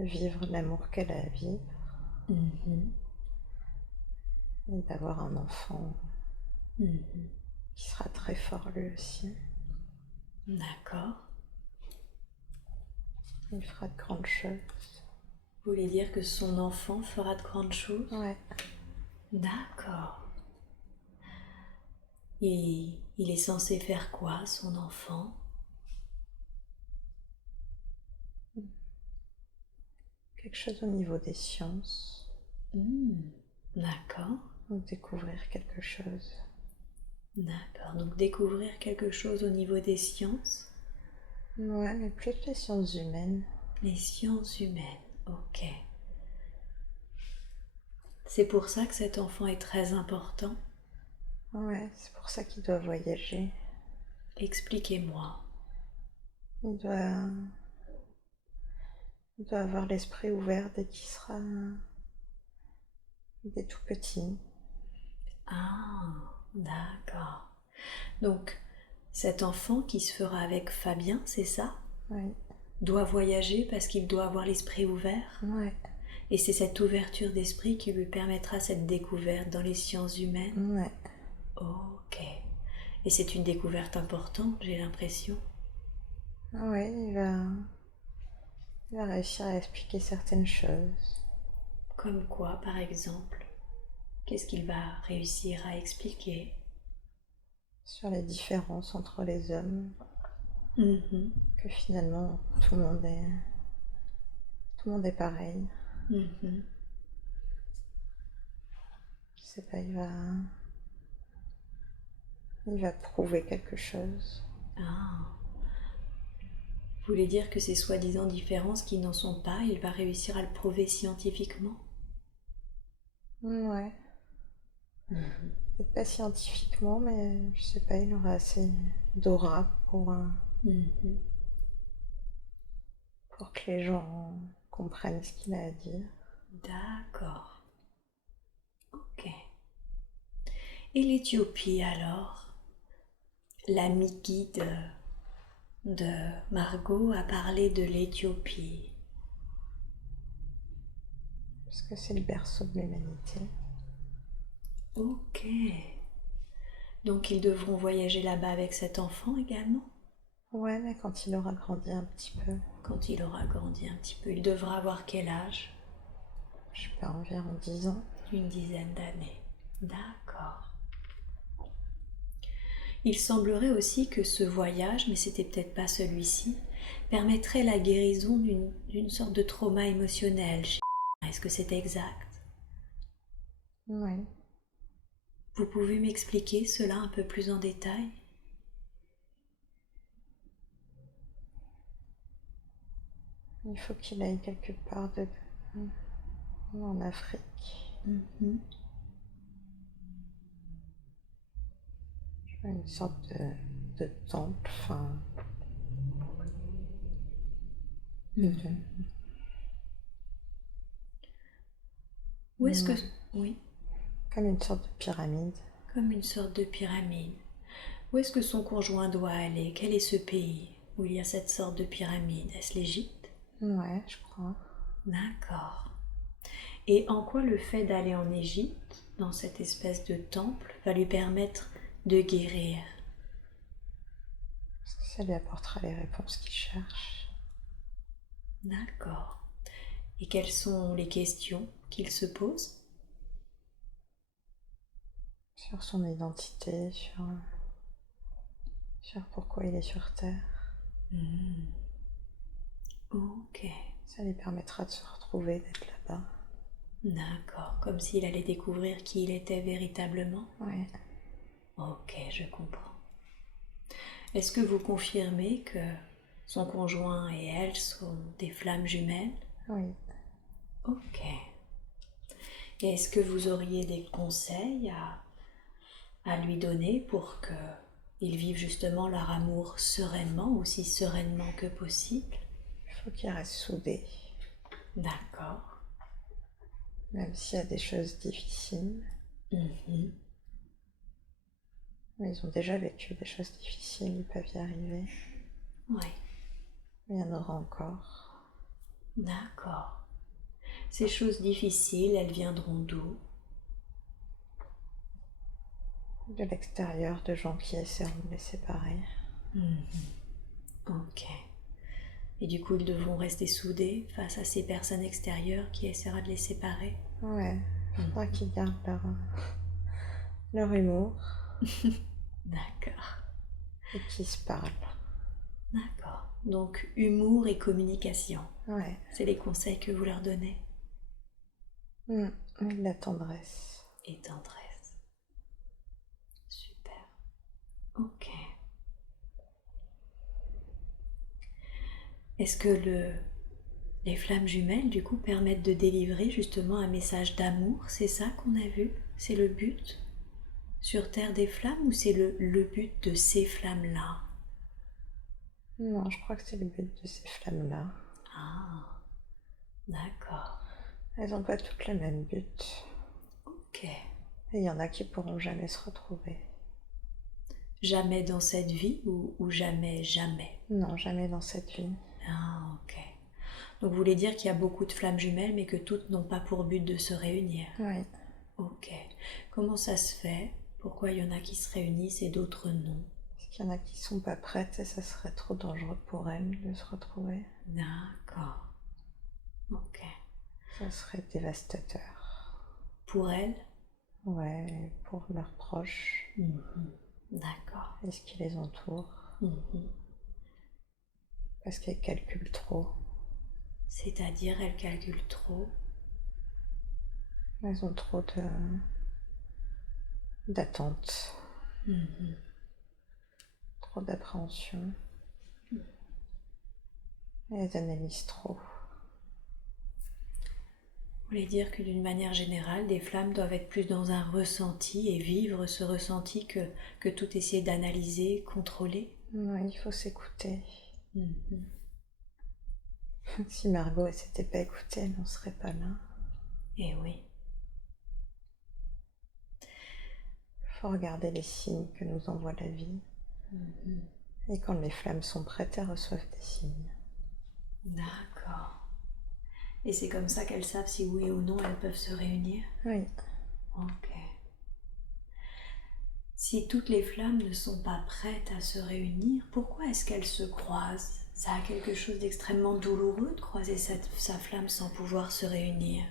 vivre l'amour qu'elle a à vivre et d'avoir un enfant qui sera très fort lui aussi. D'accord. Il fera de grandes choses. Vous voulez dire que son enfant fera de grandes choses? Ouais. D'accord. Et il est censé faire quoi, son enfant? Quelque chose au niveau des sciences. D'accord. Donc découvrir quelque chose. D'accord. Donc découvrir quelque chose au niveau des sciences? Ouais, mais plus les sciences humaines. Les sciences humaines. Ok. C'est pour ça que cet enfant est très important? Ouais, c'est pour ça qu'il doit voyager. Expliquez-moi. Il doit avoir l'esprit ouvert dès tout petit. Ah, d'accord. Donc, cet enfant qui se fera avec Fabien, c'est ça? Oui. Doit voyager parce qu'il doit avoir l'esprit ouvert? Ouais. Et c'est cette ouverture d'esprit qui lui permettra cette découverte dans les sciences humaines? Ouais. Ok. Et c'est une découverte importante, j'ai l'impression. Ouais, il va réussir à expliquer certaines choses. Comme quoi, par exemple? Qu'est-ce qu'il va réussir à expliquer? Sur les différences entre les hommes. Mhm. Que finalement, tout le monde est pareil. Mhm. Je sais pas, il va prouver quelque chose. Ah. Vous voulez dire que ces soi-disant différences qui n'en sont pas, il va réussir à le prouver scientifiquement? Ouais. Peut-être pas scientifiquement, mais je sais pas, il aura assez d'aura pour que les gens comprennent ce qu'il a à dire. D'accord. Ok. Et l'Éthiopie alors? L'ami guide de Margot a parlé de l'Éthiopie. Parce que c'est le berceau de l'humanité. Ok. Donc ils devront voyager là-bas avec cet enfant également? Ouais, mais quand il aura grandi un petit peu. Quand il aura grandi un petit peu, il devra avoir quel âge? Je sais pas, environ 10 ans. Une dizaine d'années. D'accord. Il semblerait aussi que ce voyage, mais c'était peut-être pas celui-ci, permettrait la guérison d'une sorte de trauma émotionnel. Est-ce que c'est exact? Ouais. Vous pouvez m'expliquer cela un peu plus en détail? Il faut qu'il aille quelque part en Afrique. Une sorte de temple, enfin. Où est-ce que... Oui, Comme une sorte de pyramide. comme une sorte de pyramide. Où est-ce que son conjoint doit aller? Quel est ce pays où il y a cette sorte de pyramide? Est-ce l'Égypte? Ouais, je crois. D'accord. Et en quoi le fait d'aller en Égypte, dans cette espèce de temple, va lui permettre de guérir? Parce que ça lui apportera les réponses qu'il cherche. D'accord. Et quelles sont les questions qu'il se pose? Sur son identité, sur pourquoi il est sur Terre. Ok. Ça lui permettra de se retrouver, d'être là-bas. D'accord. Comme s'il allait découvrir qui il était véritablement? Ouais. Ok, je comprends. Est-ce que vous confirmez que son conjoint et elle sont des flammes jumelles? Oui. Ok. Et est-ce que vous auriez des conseils à lui donner pour qu'ils vivent justement leur amour sereinement, aussi sereinement que possible? Il faut qu'ils restent soudés. D'accord. Même s'il y a des choses difficiles. Mhm. Ils ont déjà vécu des choses difficiles, ils peuvent y arriver. Oui. Il y en aura encore. D'accord. Ces choses difficiles, elles viendront d'où? De l'extérieur, de gens qui essaieront de les séparer. Ok. Et du coup, ils devront rester soudés face à ces personnes extérieures qui essaiera de les séparer? Ouais, il faudra qu'ils gardent leur humour D'accord. et qu'ils se parlent. D'accord. Donc, humour et communication. Ouais. C'est les conseils que vous leur donnez? Et de la tendresse. Et tendresse. Super. Ok. Est-ce que les flammes jumelles, du coup, permettent de délivrer justement un message d'amour? C'est ça qu'on a vu? C'est le but sur Terre des flammes ou c'est le but de ces flammes-là? Non, je crois que c'est le but de ces flammes-là. Ah, d'accord. Elles n'ont pas toutes le même but. Ok. Et il y en a qui pourront jamais se retrouver. Jamais dans cette vie ou jamais, jamais? Non, jamais dans cette vie. Ah, ok. Donc vous voulez dire qu'il y a beaucoup de flammes jumelles mais que toutes n'ont pas pour but de se réunir? Oui. Ok. Comment ça se fait? Pourquoi il y en a qui se réunissent et d'autres non? Parce qu'il y en a qui sont pas prêtes et ça serait trop dangereux pour elles de se retrouver. D'accord. Ok. Ça serait dévastateur. Pour elles? Ouais, pour leurs proches D'accord. et ce qui les entoure. Mhm. Parce qu'elles calculent trop. C'est-à-dire, elles calculent trop? Elles ont trop d'attentes, trop d'appréhension. Et elles analysent trop. Vous voulez dire que d'une manière générale, des flammes doivent être plus dans un ressenti et vivre ce ressenti que tout essayer d'analyser, contrôler? Ouais, il faut s'écouter. Si Margot elle s'était pas écoutée, elle n'en serait pas là. Eh oui. Il faut regarder les signes que nous envoie la vie. Et quand les flammes sont prêtes, elles reçoivent des signes. D'accord. Et c'est comme ça qu'elles savent si oui ou non elles peuvent se réunir? Oui. Ok. Si toutes les flammes ne sont pas prêtes à se réunir, pourquoi est-ce qu'elles se croisent? Ça a quelque chose d'extrêmement douloureux de croiser sa flamme sans pouvoir se réunir.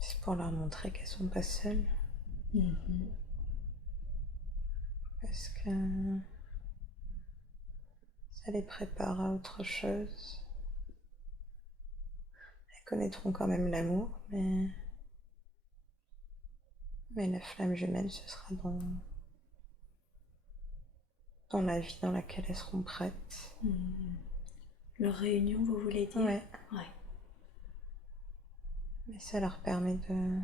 C'est pour leur montrer qu'elles sont pas seules. Parce que ça les prépare à autre chose. Elles connaîtront quand même l'amour, mais la flamme jumelle, ce sera dans la vie dans laquelle elles seront prêtes. Leur réunion, vous voulez dire? Ouais. Ouais. Mais ça leur permet de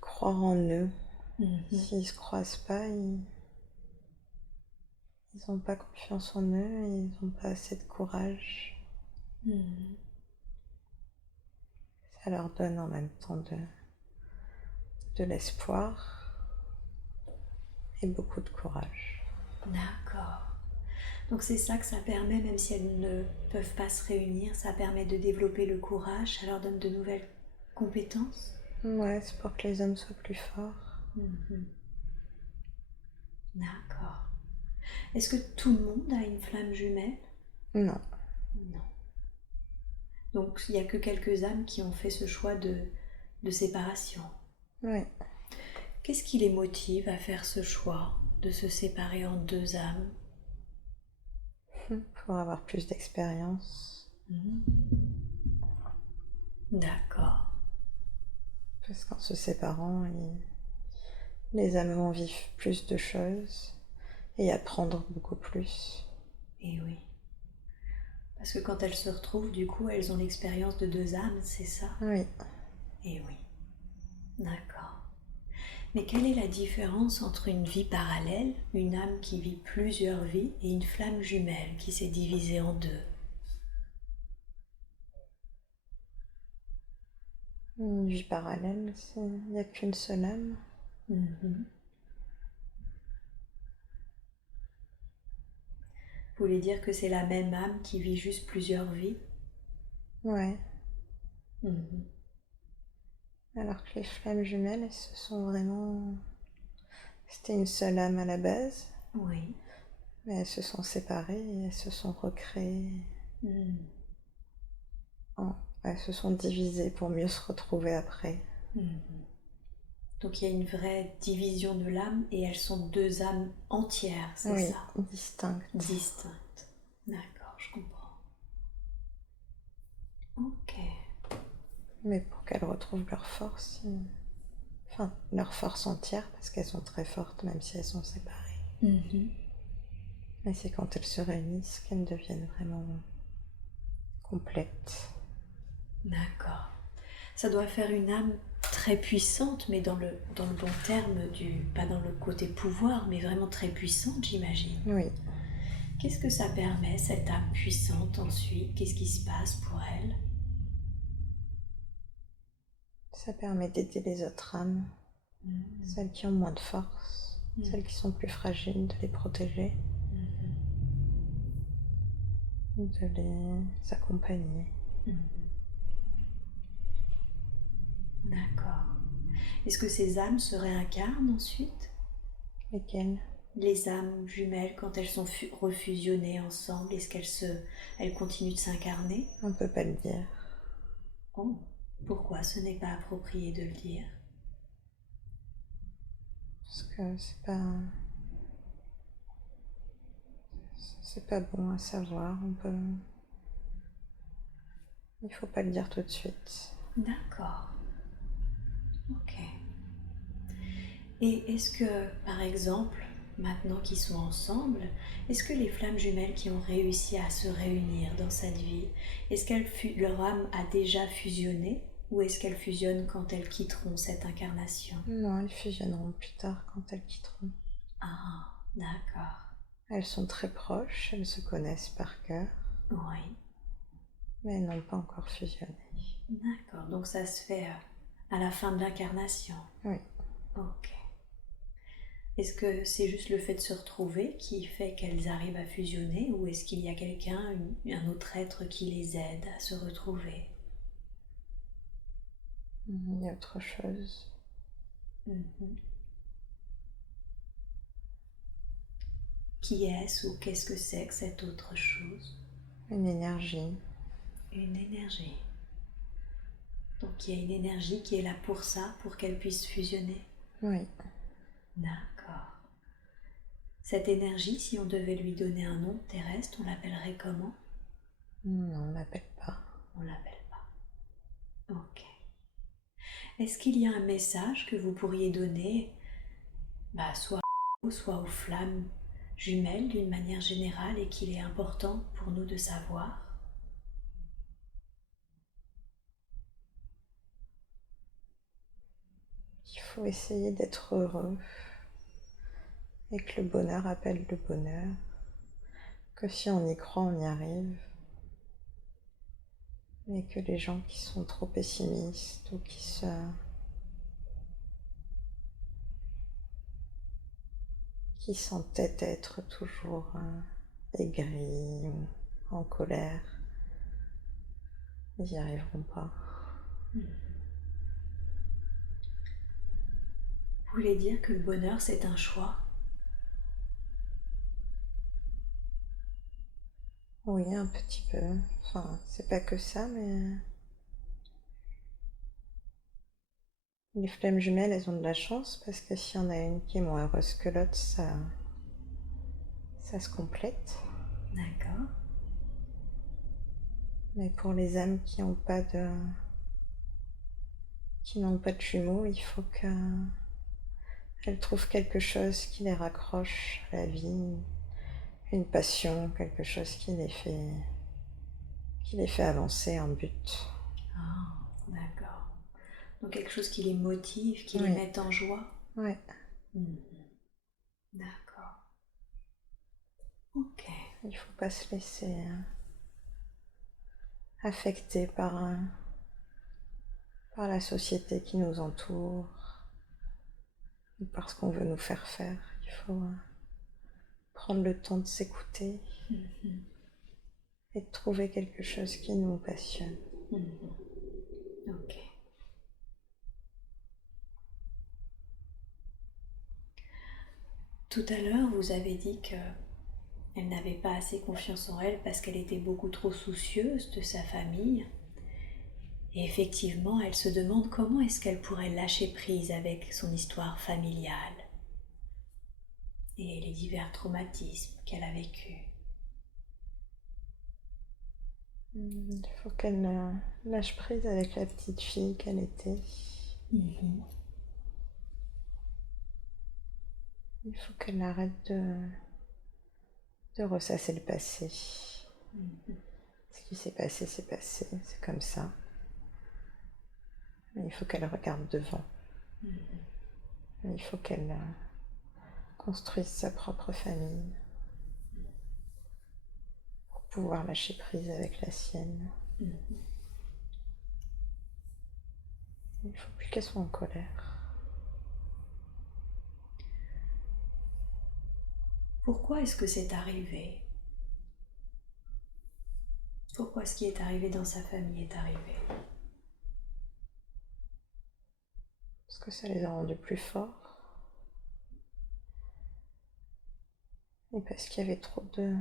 croire en eux. S'ils se croisent pas, ils n'ont pas confiance en eux et ils n'ont pas assez de courage. Ça leur donne en même temps de l'espoir et beaucoup de courage. D'accord. Donc c'est ça que ça permet, même si elles ne peuvent pas se réunir, ça permet de développer le courage, ça leur donne de nouvelles compétences? Ouais, c'est pour que les hommes soient plus forts. D'accord. Est-ce que tout le monde a une flamme jumelle? Non. Non. Donc il n'y a que quelques âmes qui ont fait ce choix de séparation. Oui. Qu'est-ce qui les motive à faire ce choix de se séparer en deux âmes? Pour avoir plus d'expérience. D'accord. Parce qu'en se séparant, les âmes vont vivre plus de choses et apprendre beaucoup plus. Et oui. Parce que quand elles se retrouvent, du coup, elles ont l'expérience de deux âmes, c'est ça? Oui. Eh oui, d'accord. Mais quelle est la différence entre une vie parallèle, une âme qui vit plusieurs vies, et une flamme jumelle qui s'est divisée en deux? Une vie parallèle, il n'y a qu'une seule âme. Mhm. Vous voulez dire que c'est la même âme qui vit juste plusieurs vies? Ouais. Mhm. Alors que les flammes jumelles, elles se sont vraiment... C'était une seule âme à la base, Oui. mais elles se sont séparées et elles se sont recréées. Mhm. Elles se sont divisées pour mieux se retrouver après. Mhm. Donc il y a une vraie division de l'âme et elles sont deux âmes entières, c'est Oui, ça? distinctes. Distinctes. D'accord, je comprends. Ok. Mais pour qu'elles retrouvent leur force, enfin leur force entière, parce qu'elles sont très fortes même si elles sont séparées. Mhm. Mais c'est quand elles se réunissent qu'elles deviennent vraiment complètes. D'accord. Ça doit faire une âme très puissante, mais dans le bon terme, pas dans le côté pouvoir, mais vraiment très puissante, j'imagine. Oui. Qu'est-ce que ça permet, cette âme puissante ensuite? Qu'est-ce qui se passe pour elle? Ça permet d'aider les autres âmes, celles qui ont moins de force, celles qui sont plus fragiles, de les protéger, de les accompagner. D'accord. Est-ce que ces âmes se réincarnent ensuite? Lesquelles? Les âmes jumelles, quand elles sont refusionnées ensemble, est-ce elles continuent de s'incarner? On peut pas le dire. Oh, pourquoi ce n'est pas approprié de le dire? Parce que c'est pas bon à savoir. Il faut pas le dire tout de suite. D'accord. Ok. Et est-ce que, par exemple, maintenant qu'ils sont ensemble, est-ce que les flammes jumelles qui ont réussi à se réunir dans cette vie, est-ce que leur âme a déjà fusionné ou est-ce qu'elles fusionnent quand elles quitteront cette incarnation? Non, elles fusionneront plus tard quand elles quitteront. Ah, d'accord. Elles sont très proches, elles se connaissent par cœur, Oui, mais elles n'ont pas encore fusionné. d'accord. Donc ça se fait à la fin de l'incarnation. Oui. Ok. Est-ce que c'est juste le fait de se retrouver qui fait qu'elles arrivent à fusionner ou est-ce qu'il y a quelqu'un, un autre être qui les aide à se retrouver? Il y a autre chose. Mhm. Qui est-ce ou qu'est-ce que c'est que cette autre chose? Une énergie. Une énergie. Donc il y a une énergie qui est là pour ça, pour qu'elle puisse fusionner. Oui. D'accord. Cette énergie, si on devait lui donner un nom terrestre, on l'appellerait comment? Non, on l'appelle pas. On l'appelle pas. Ok. Est-ce qu'il y a un message que vous pourriez donner, soit aux flammes jumelles d'une manière générale et qu'il est important pour nous de savoir? Il faut essayer d'être heureux et que le bonheur appelle le bonheur. Que si on y croit, on y arrive. Mais que les gens qui sont trop pessimistes ou qui s'entêtent à être toujours aigris ou en colère, ils n'y arriveront pas. Vous voulez dire que le bonheur, c'est un choix? Oui, un petit peu. Enfin, c'est pas que ça, mais les flammes jumelles, elles ont de la chance parce que s'il y en a une qui est moins heureuse que l'autre, ça se complète. D'accord. Mais pour les âmes qui n'ont pas de jumeaux, il faut qu'elles trouvent quelque chose qui les raccroche à la vie, une passion, quelque chose qui les fait qui les fait avancer en but. Ah, d'accord. Donc quelque chose qui les motive, qui les Oui. met en joie. Ouais. D'accord. Ok. Il faut pas se laisser affecter par la société qui nous entoure ou par ce qu'on veut nous faire faire. Il faut prendre le temps de s'écouter et de trouver quelque chose qui nous passionne. Ok. Tout à l'heure, vous avez dit que elle n'avait pas assez confiance en elle parce qu'elle était beaucoup trop soucieuse de sa famille. Et effectivement, elle se demande comment est-ce qu'elle pourrait lâcher prise avec son histoire familiale et les divers traumatismes qu'elle a vécus. Il faut qu'elle lâche prise avec la petite fille qu'elle était. Il faut qu'elle arrête de ressasser le passé. Ce qui s'est passé, c'est comme ça. Mais il faut qu'elle regarde devant. Il faut qu'elle construise sa propre famille pour pouvoir lâcher prise avec la sienne. Il ne faut plus qu'elle soit en colère. Pourquoi est-ce que c'est arrivé? Pourquoi ce qui est arrivé dans sa famille est arrivé? Parce que ça les a rendus plus forts. Et parce qu'il y avait trop de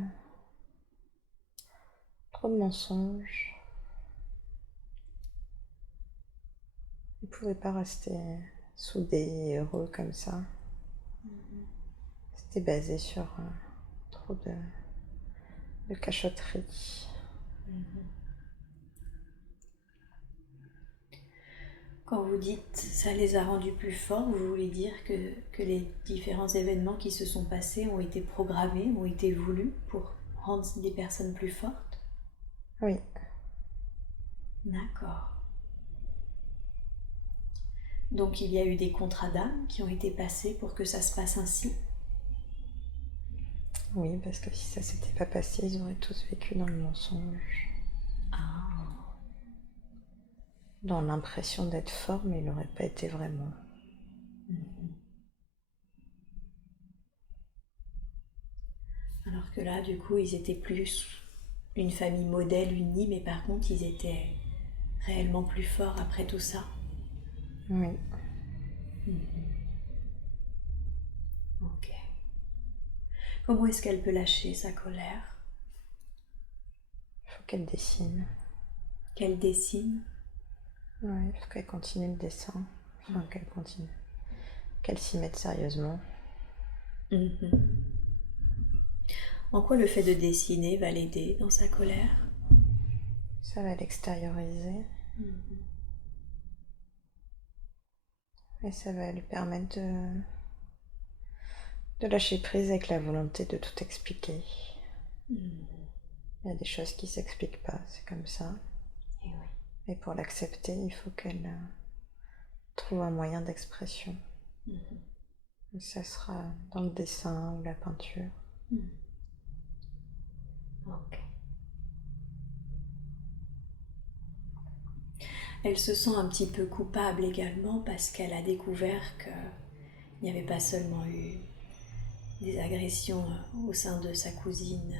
mensonges. Ils ne pouvaient pas rester soudés et heureux comme ça. C'était basé sur trop de cachotterie. Quand vous dites ça les a rendus plus forts, vous voulez dire que les différents événements qui se sont passés ont été programmés, ont été voulus pour rendre des personnes plus fortes? Oui. D'accord. Donc il y a eu des contrats d'âme qui ont été passés pour que ça se passe ainsi? Oui, parce que si ça s'était pas passé, ils auraient tous vécu dans le mensonge. Dans l'impression d'être forts, mais ils n'auraient pas été vraiment. Alors que là, du coup, ils étaient plus une famille modèle unie, mais par contre, ils étaient réellement plus forts après tout ça. Oui. Ok. Comment est-ce qu'elle peut lâcher sa colère? Il faut qu'elle dessine. Qu'elle dessine? Oui, il faut qu'elle continue le dessin. Enfin, qu'elle continue. Qu'elle s'y mette sérieusement. En quoi le fait de dessiner va l'aider dans sa colère? Ça va l'extérioriser. Et ça va lui permettre de lâcher prise avec la volonté de tout expliquer. Il y a des choses qui s'expliquent pas, c'est comme ça. Et oui. Et pour l'accepter, il faut qu'elle trouve un moyen d'expression. Et ça sera dans le dessin ou la peinture. Ok. Elle se sent un petit peu coupable également parce qu'elle a découvert qu'il n'y avait pas seulement eu des agressions au sein de sa cousine,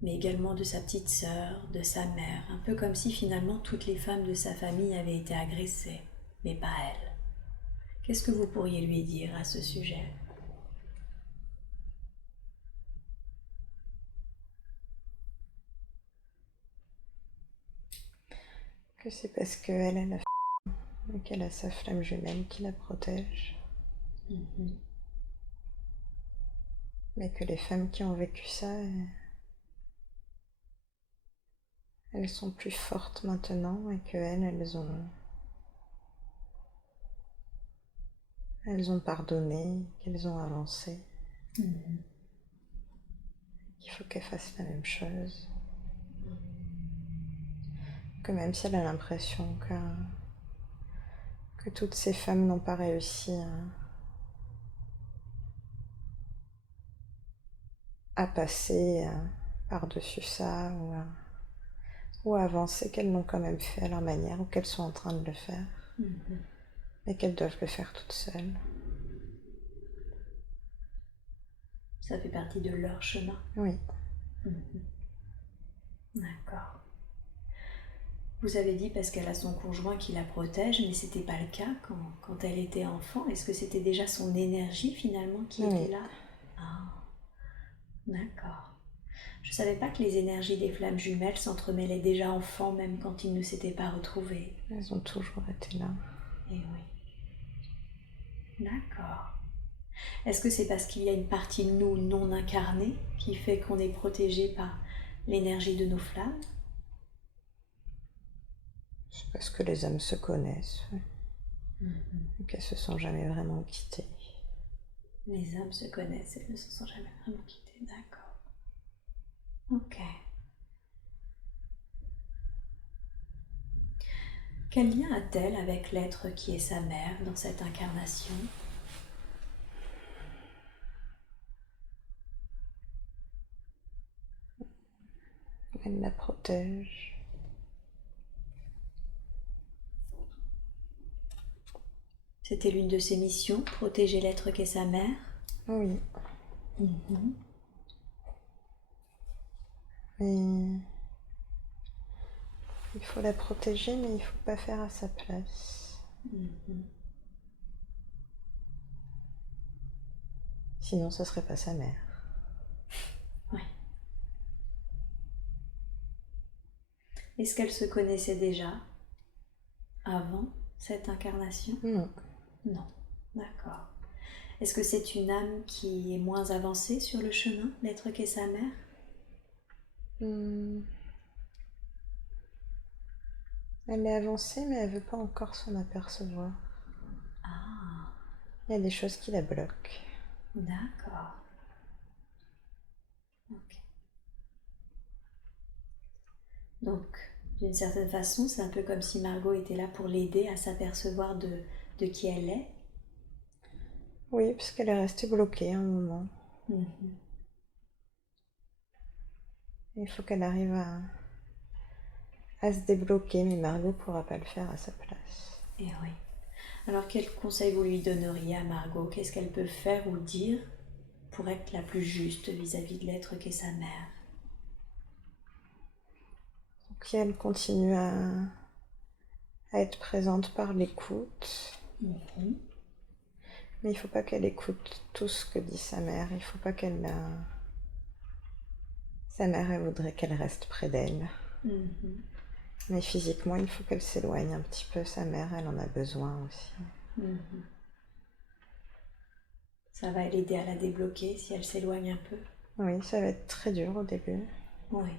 mais également de sa petite sœur, de sa mère, un peu comme si finalement toutes les femmes de sa famille avaient été agressées, mais pas elle. Qu'est-ce que vous pourriez lui dire à ce sujet? Que c'est parce qu'elle a la et qu'elle a sa flamme jumelle qui la protège. Mais que les femmes qui ont vécu ça, elles sont plus fortes maintenant et qu'elles, elles ont pardonné, qu'elles ont avancé. Il faut qu'elles fassent la même chose. que même si elle a l'impression que toutes ces femmes n'ont pas réussi à passer par-dessus ça ou à avancer, qu'elles l'ont quand même fait à leur manière ou qu'elles sont en train de le faire, mais qu'elles doivent le faire toutes seules. Ça fait partie de leur chemin. Oui. D'accord. Vous avez dit parce qu'elle a son conjoint qui la protège, mais c'était pas le cas quand elle était enfant. Est-ce que c'était déjà son énergie finalement qui était là? Ah, d'accord. Je savais pas que les énergies des flammes jumelles s'entremêlaient déjà enfant, même quand ils ne s'étaient pas retrouvés. Elles ont toujours été là. Eh oui. D'accord. Est-ce que c'est parce qu'il y a une partie de nous non incarnée qui fait qu'on est protégé par l'énergie de nos flammes? C'est parce que les âmes se connaissent et qu'elles se sont jamais vraiment quittées. Les âmes se connaissent, elles ne se sont jamais vraiment quittées, d'accord. Ok. Quel lien a-t-elle avec l'être qui est sa mère dans cette incarnation? Elle la protège. C'était l'une de ses missions, protéger l'être qu'est sa mère? Oui. Mais il faut la protéger, mais il ne faut pas faire à sa place. Sinon, ce ne serait pas sa mère. Oui. Est-ce qu'elle se connaissait déjà avant cette incarnation? Non. Non, d'accord. Est-ce que c'est une âme qui est moins avancée sur le chemin, l'être qu'est sa mère? Elle est avancée, mais elle ne veut pas encore s'en apercevoir. Ah, Il y a des choses qui la bloquent. d'accord. Ok. Donc, d'une certaine façon, c'est un peu comme si Margot était là pour l'aider à s'apercevoir de qui elle est. Oui, parce qu'elle est restée bloquée un moment. Il faut qu'elle arrive à se débloquer, mais Margot ne pourra pas le faire à sa place. Eh oui. Alors, quel conseil vous lui donneriez à Margot? Qu'est-ce qu'elle peut faire ou dire pour être la plus juste vis-à-vis de l'être qu'est sa mère? Donc elle continue à être présente par l'écoute. Mais il ne faut pas qu'elle écoute tout ce que dit sa mère. Il ne faut pas qu'elle... Sa mère, elle voudrait qu'elle reste près d'elle. Mais physiquement, il faut qu'elle s'éloigne un petit peu. Sa mère, elle en a besoin aussi. Ça va l'aider à la débloquer si elle s'éloigne un peu? Oui, ça va être très dur au début. Oui.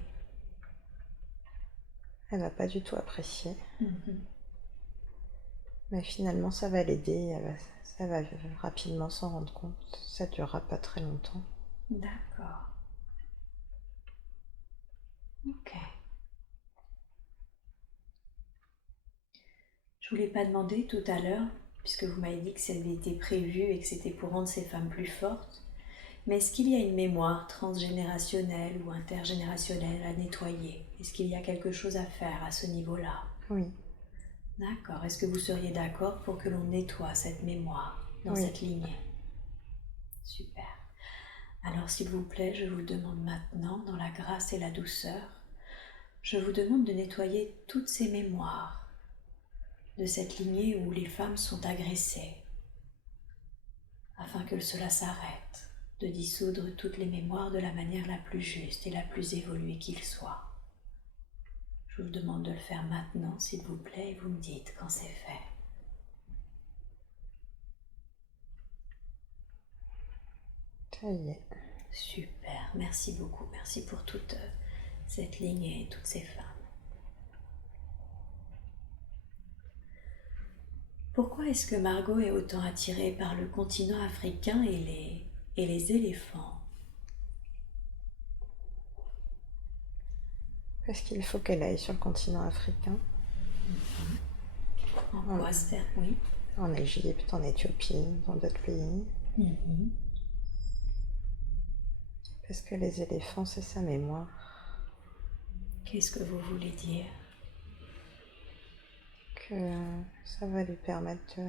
Elle va pas du tout apprécier. Mais finalement, ça va l'aider. Ça va rapidement s'en rendre compte. Ça durera pas très longtemps. D'accord. Ok. Je voulais pas demander tout à l'heure, puisque vous m'avez dit que ça avait été prévu et que c'était pour rendre ces femmes plus fortes, mais est-ce qu'il y a une mémoire transgénérationnelle ou intergénérationnelle à nettoyer? Est-ce qu'il y a quelque chose à faire à ce niveau-là? Oui. D'accord. Est-ce que vous seriez d'accord pour que l'on nettoie cette mémoire dans cette lignée? Super. Alors s'il vous plaît, je vous demande maintenant, dans la grâce et la douceur, je vous demande de nettoyer toutes ces mémoires de cette lignée où les femmes sont agressées, afin que cela s'arrête, de dissoudre toutes les mémoires de la manière la plus juste et la plus évoluée qu'il soit. Je vous demande de le faire maintenant, s'il vous plaît, et vous me dites quand c'est fait. Ça y est. Super, merci beaucoup, merci pour toute cette lignée et toutes ces femmes. Pourquoi est-ce que Margot est autant attirée par le continent africain et les éléphants? Parce qu'il faut qu'elle aille sur le continent africain. En quoi se faire, oui. En Égypte, en Éthiopie, dans d'autres pays. Parce que les éléphants, c'est sa mémoire. Qu'est-ce que vous voulez dire? Que ça va lui permettre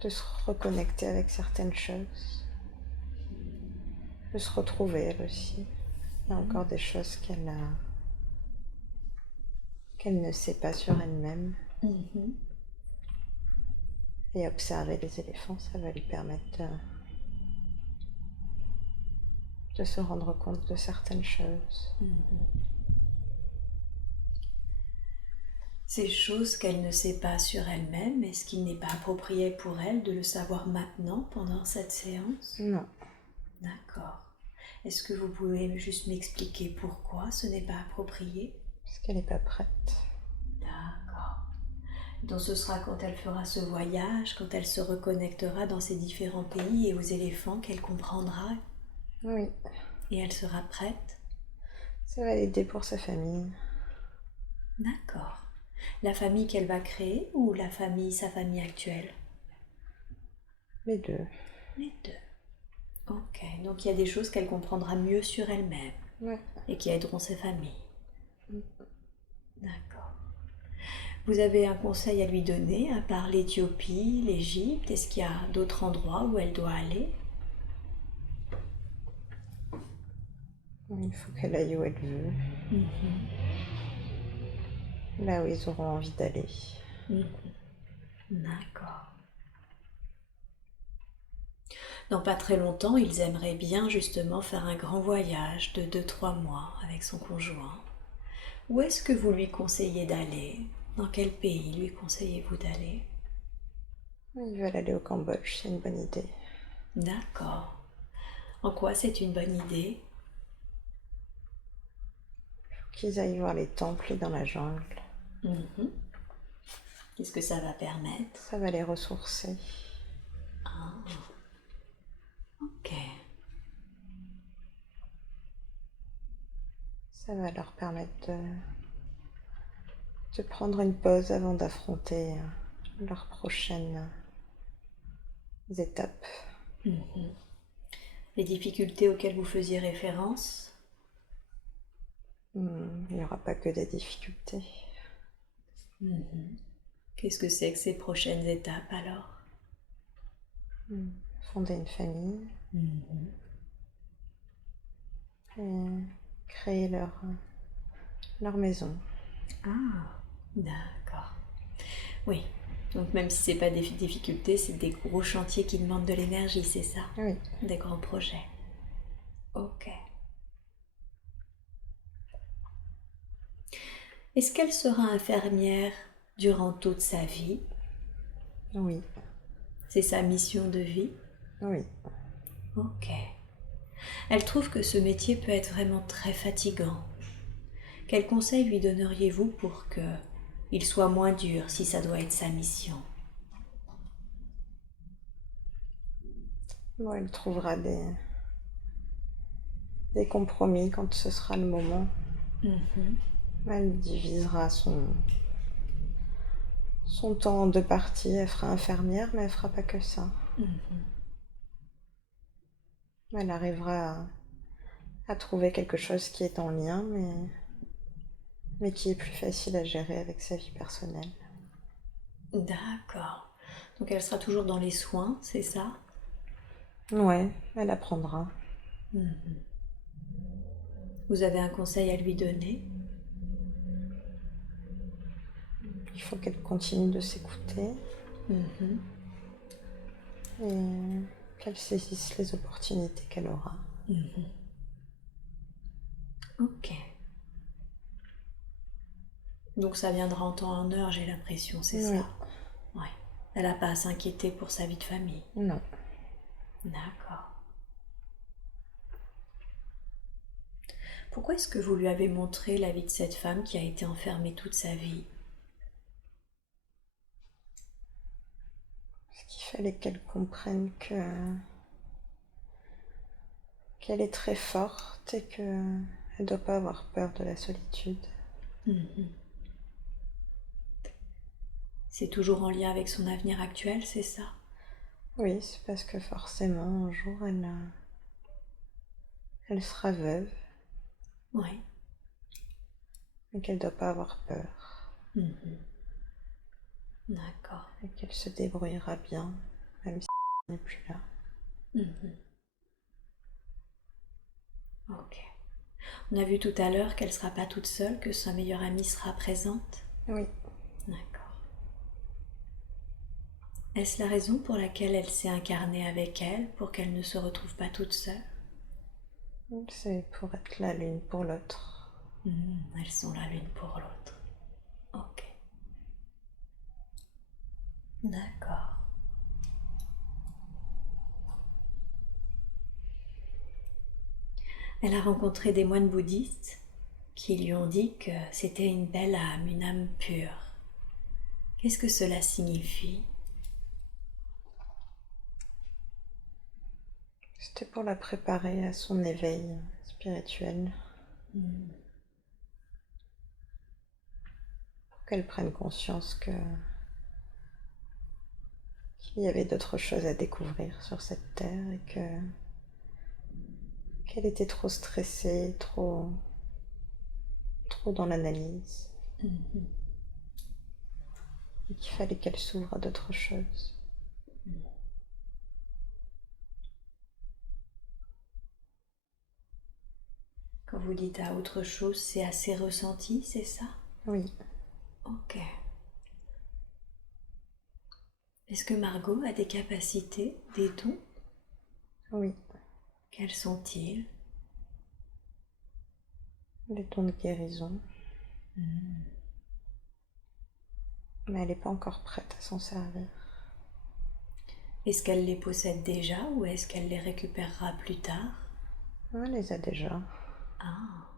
de se reconnecter avec certaines choses. De se retrouver elle aussi. Il y a encore des choses qu'elle ne sait pas sur elle-même. Et observer les éléphants, ça va lui permettre de se rendre compte de certaines choses. Ces choses qu'elle ne sait pas sur elle-même, est-ce qu'il n'est pas approprié pour elle de le savoir maintenant pendant cette séance? Non. D'accord. Est-ce que vous pouvez juste m'expliquer pourquoi ce n'est pas approprié? Parce qu'elle n'est pas prête. D'accord. Donc ce sera quand elle fera ce voyage, quand elle se reconnectera dans ces différents pays et aux éléphants qu'elle comprendra. Oui. Et elle sera prête? Ça va l'aider pour sa famille. D'accord. La famille qu'elle va créer ou sa famille actuelle? Les deux. Les deux. Ok, donc il y a des choses qu'elle comprendra mieux sur elle-même. Ouais. Et qui aideront ses familles. D'accord. Vous avez un conseil à lui donner, à part l'Éthiopie, l'Égypte? Est-ce qu'il y a d'autres endroits où elle doit aller? Il faut qu'elle aille où elle veut. Là où ils auront envie d'aller. D'accord. Dans pas très longtemps, ils aimeraient bien justement faire un grand voyage de 2-3 mois avec son conjoint. Où est-ce que vous lui conseillez d'aller? Dans quel pays lui conseillez-vous d'aller? Ils veulent aller au Cambodge, c'est une bonne idée. D'accord. En quoi c'est une bonne idée? Il faut qu'ils aillent voir les temples dans la jungle. Qu'est-ce que ça va permettre? Ça va les ressourcer. Ah. Ok. Ça va leur permettre de prendre une pause avant d'affronter leurs prochaines étapes. Les difficultés auxquelles vous faisiez référence? Il n'y aura pas que des difficultés. Qu'est-ce que c'est que ces prochaines étapes alors? Fonder une famille. Et créer leur maison. Ah, d'accord. Oui, donc même si c'est pas des difficultés, c'est des gros chantiers qui demandent de l'énergie, c'est ça? Oui. Des grands projets. Ok. Est-ce qu'elle sera infirmière durant toute sa vie? Oui. C'est sa mission de vie? Oui. Ok. Elle trouve que ce métier peut être vraiment très fatigant. Quel conseil lui donneriez-vous pour qu'il soit moins dur si ça doit être sa mission? Bon, elle trouvera des compromis quand ce sera le moment. Elle divisera son temps en deux parties. Elle fera infirmière, mais elle fera pas que ça. Elle arrivera à trouver quelque chose qui est en lien, mais qui est plus facile à gérer avec sa vie personnelle. D'accord. Donc elle sera toujours dans les soins, c'est ça? Ouais, elle apprendra. Vous avez un conseil à lui donner? Il faut qu'elle continue de s'écouter et qu'elle saisisse les opportunités qu'elle aura. Ok. Donc ça viendra en temps et en heure, j'ai l'impression, c'est ça? Ouais. Elle n'a pas à s'inquiéter pour sa vie de famille? Non. D'accord. Pourquoi est-ce que vous lui avez montré la vie de cette femme qui a été enfermée toute sa vie? Parce qu'il fallait qu'elle comprenne qu'elle est très forte et qu'elle Elle doit pas avoir peur de la solitude. C'est toujours en lien avec son avenir actuel, c'est ça? Oui, c'est parce que forcément, un jour, elle sera veuve, Oui. mais qu'elle doit pas avoir peur. D'accord. Et qu'elle se débrouillera bien, même si elle n'est plus là. Ok. On a vu tout à l'heure qu'elle ne sera pas toute seule, que sa meilleure amie sera présente. Oui. D'accord. Est-ce la raison pour laquelle elle s'est incarnée avec elle, pour qu'elle ne se retrouve pas toute seule? C'est pour être là l'une pour l'autre. Elles sont là l'une pour l'autre. Ok. D'accord. Elle a rencontré des moines bouddhistes qui lui ont dit que c'était une belle âme, une âme pure. Qu'est-ce que cela signifie? C'était pour la préparer à son éveil spirituel. Pour qu'elle prenne conscience qu'il y avait d'autres choses à découvrir sur cette terre et qu'elle était trop stressée, trop dans l'analyse. Et qu'il fallait qu'elle s'ouvre à d'autres choses. Quand vous dites à autre chose, c'est assez ressenti, c'est ça? Oui. Ok. Est-ce que Margot a des capacités, des dons? Oui. Quels sont-ils? Les dons de guérison. Mais elle n'est pas encore prête à s'en servir. Est-ce qu'elle les possède déjà ou est-ce qu'elle les récupérera plus tard? Elle les a déjà. Ah.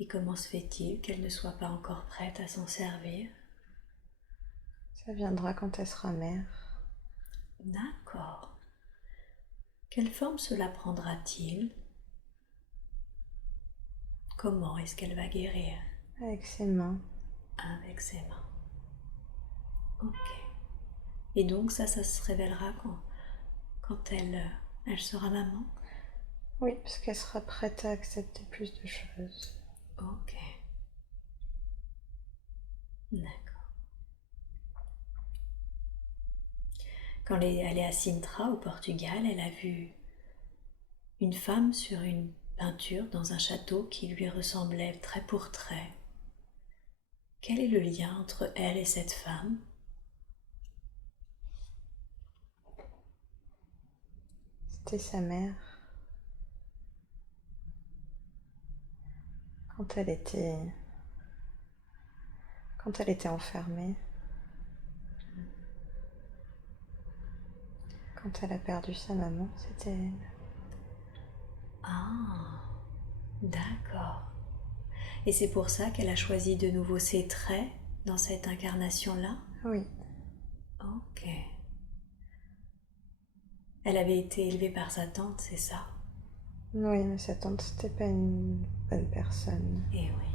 Et comment se fait-il qu'elle ne soit pas encore prête à s'en servir? Ça viendra quand elle sera mère. D'accord. Quelle forme cela prendra-t-il? Comment est-ce qu'elle va guérir? Avec ses mains. Avec ses mains. Ok. Et donc ça se révélera quand elle sera maman? Oui, parce qu'elle sera prête à accepter plus de choses. Ok. D'accord. Quand elle est à Sintra, au Portugal, elle a vu une femme sur une peinture dans un château qui lui ressemblait trait pour trait. Quel est le lien entre elle et cette femme? C'était sa mère. Quand elle était enfermée. Quand elle a perdu sa maman, c'était elle. Ah, d'accord. Et c'est pour ça qu'elle a choisi de nouveau ses traits dans cette incarnation-là? Oui. Ok. Elle avait été élevée par sa tante, c'est ça? Oui, mais sa tante, c'était pas une bonne personne. Eh oui.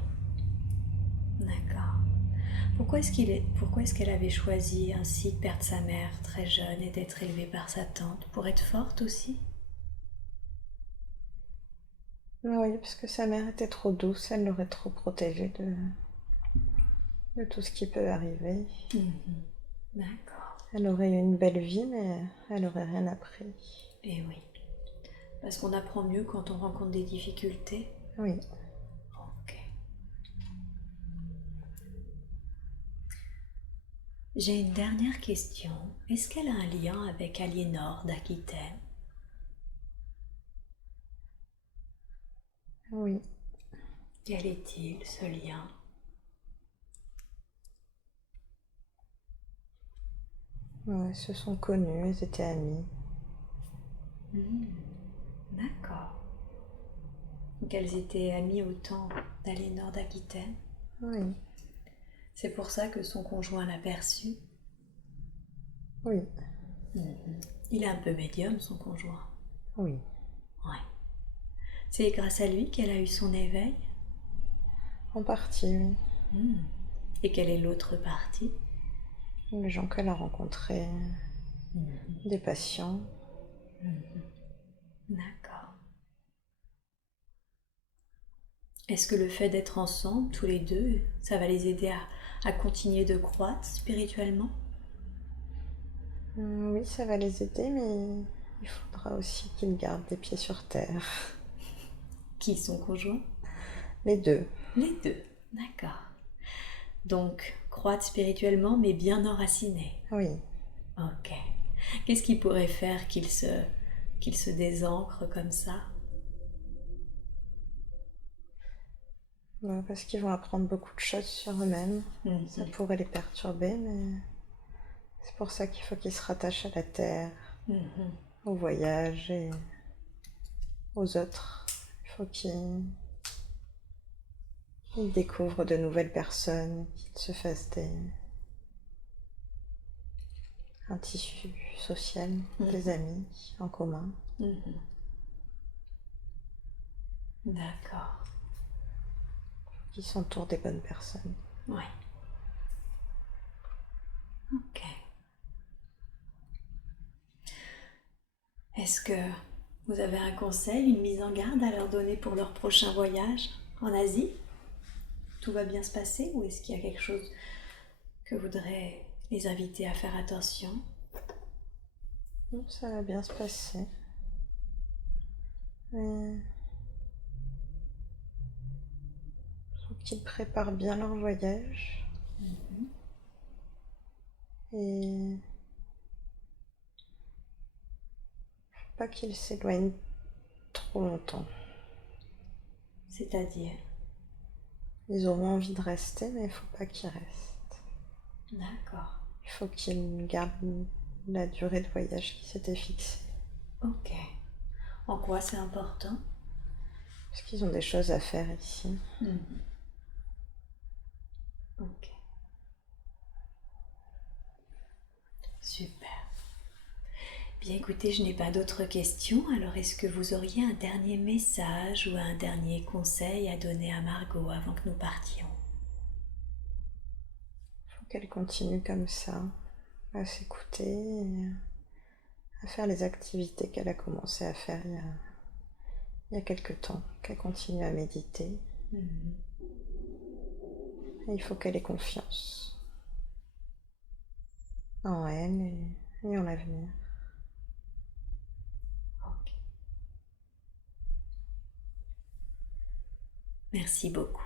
D'accord. Pourquoi est-ce qu'elle avait choisi ainsi de perdre sa mère très jeune et d'être élevée par sa tante? Pour être forte aussi? Oui, parce que sa mère était trop douce, elle l'aurait trop protégée de tout ce qui peut arriver. D'accord. Elle aurait eu une belle vie, mais elle aurait rien appris. Eh oui. Parce qu'on apprend mieux quand on rencontre des difficultés. Oui. Ok. J'ai une dernière question. Est-ce qu'elle a un lien avec Aliénor d'Aquitaine? Oui. Quel est-il, ce lien? Ouais, se sont connus, elles étaient amies. D'accord. Donc elles étaient amies au temps d'Aliénor d'Aquitaine. Oui. C'est pour ça que son conjoint l'a perçue. Oui. Il est un peu médium, son conjoint. Oui. Ouais. C'est grâce à lui qu'elle a eu son éveil? En partie, oui. Et quelle est l'autre partie? Les gens qu'elle a rencontrés, des patients. D'accord. Est-ce que le fait d'être ensemble, tous les deux, ça va les aider à continuer de croître spirituellement? Oui, ça va les aider, mais il faudra aussi qu'ils gardent les pieds sur terre. Qui sont conjoints? Les deux. Les deux, d'accord. Donc, croître spirituellement, mais bien enracinés. Oui. Ok. Qu'est-ce qui pourrait faire qu'ils se désancrent comme ça? Parce qu'ils vont apprendre beaucoup de choses sur eux-mêmes. Ça pourrait les perturber, mais c'est pour ça qu'il faut qu'ils se rattachent à la terre, au voyage et aux autres. Il faut qu'ils découvrent de nouvelles personnes, qu'ils se fassent un tissu social, des amis en commun. D'accord. Qu'ils s'entourent des bonnes personnes. Oui. Ok. Est-ce que vous avez un conseil, une mise en garde à leur donner pour leur prochain voyage en Asie? Tout va bien se passer ou est-ce qu'il y a quelque chose que voudrait les inviter à faire attention? Non, ça va bien se passer. Mais il faut qu'ils préparent bien leur voyage. Et faut pas qu'ils s'éloignent trop longtemps. C'est-à-dire? Ils auront envie de rester, mais il faut pas qu'ils restent. D'accord. Il faut qu'ils gardent la durée de voyage qui s'était fixée. Ok. En quoi c'est important? Parce qu'ils ont des choses à faire ici. Ok. Super. Bien écoutez, je n'ai pas d'autres questions, alors est-ce que vous auriez un dernier message ou un dernier conseil à donner à Margot avant que nous partions? Il faut qu'elle continue comme ça, à s'écouter et à faire les activités qu'elle a commencé à faire il y a quelque temps, qu'elle continue à méditer. Et il faut qu'elle ait confiance en elle et en l'avenir. Ok. Merci beaucoup.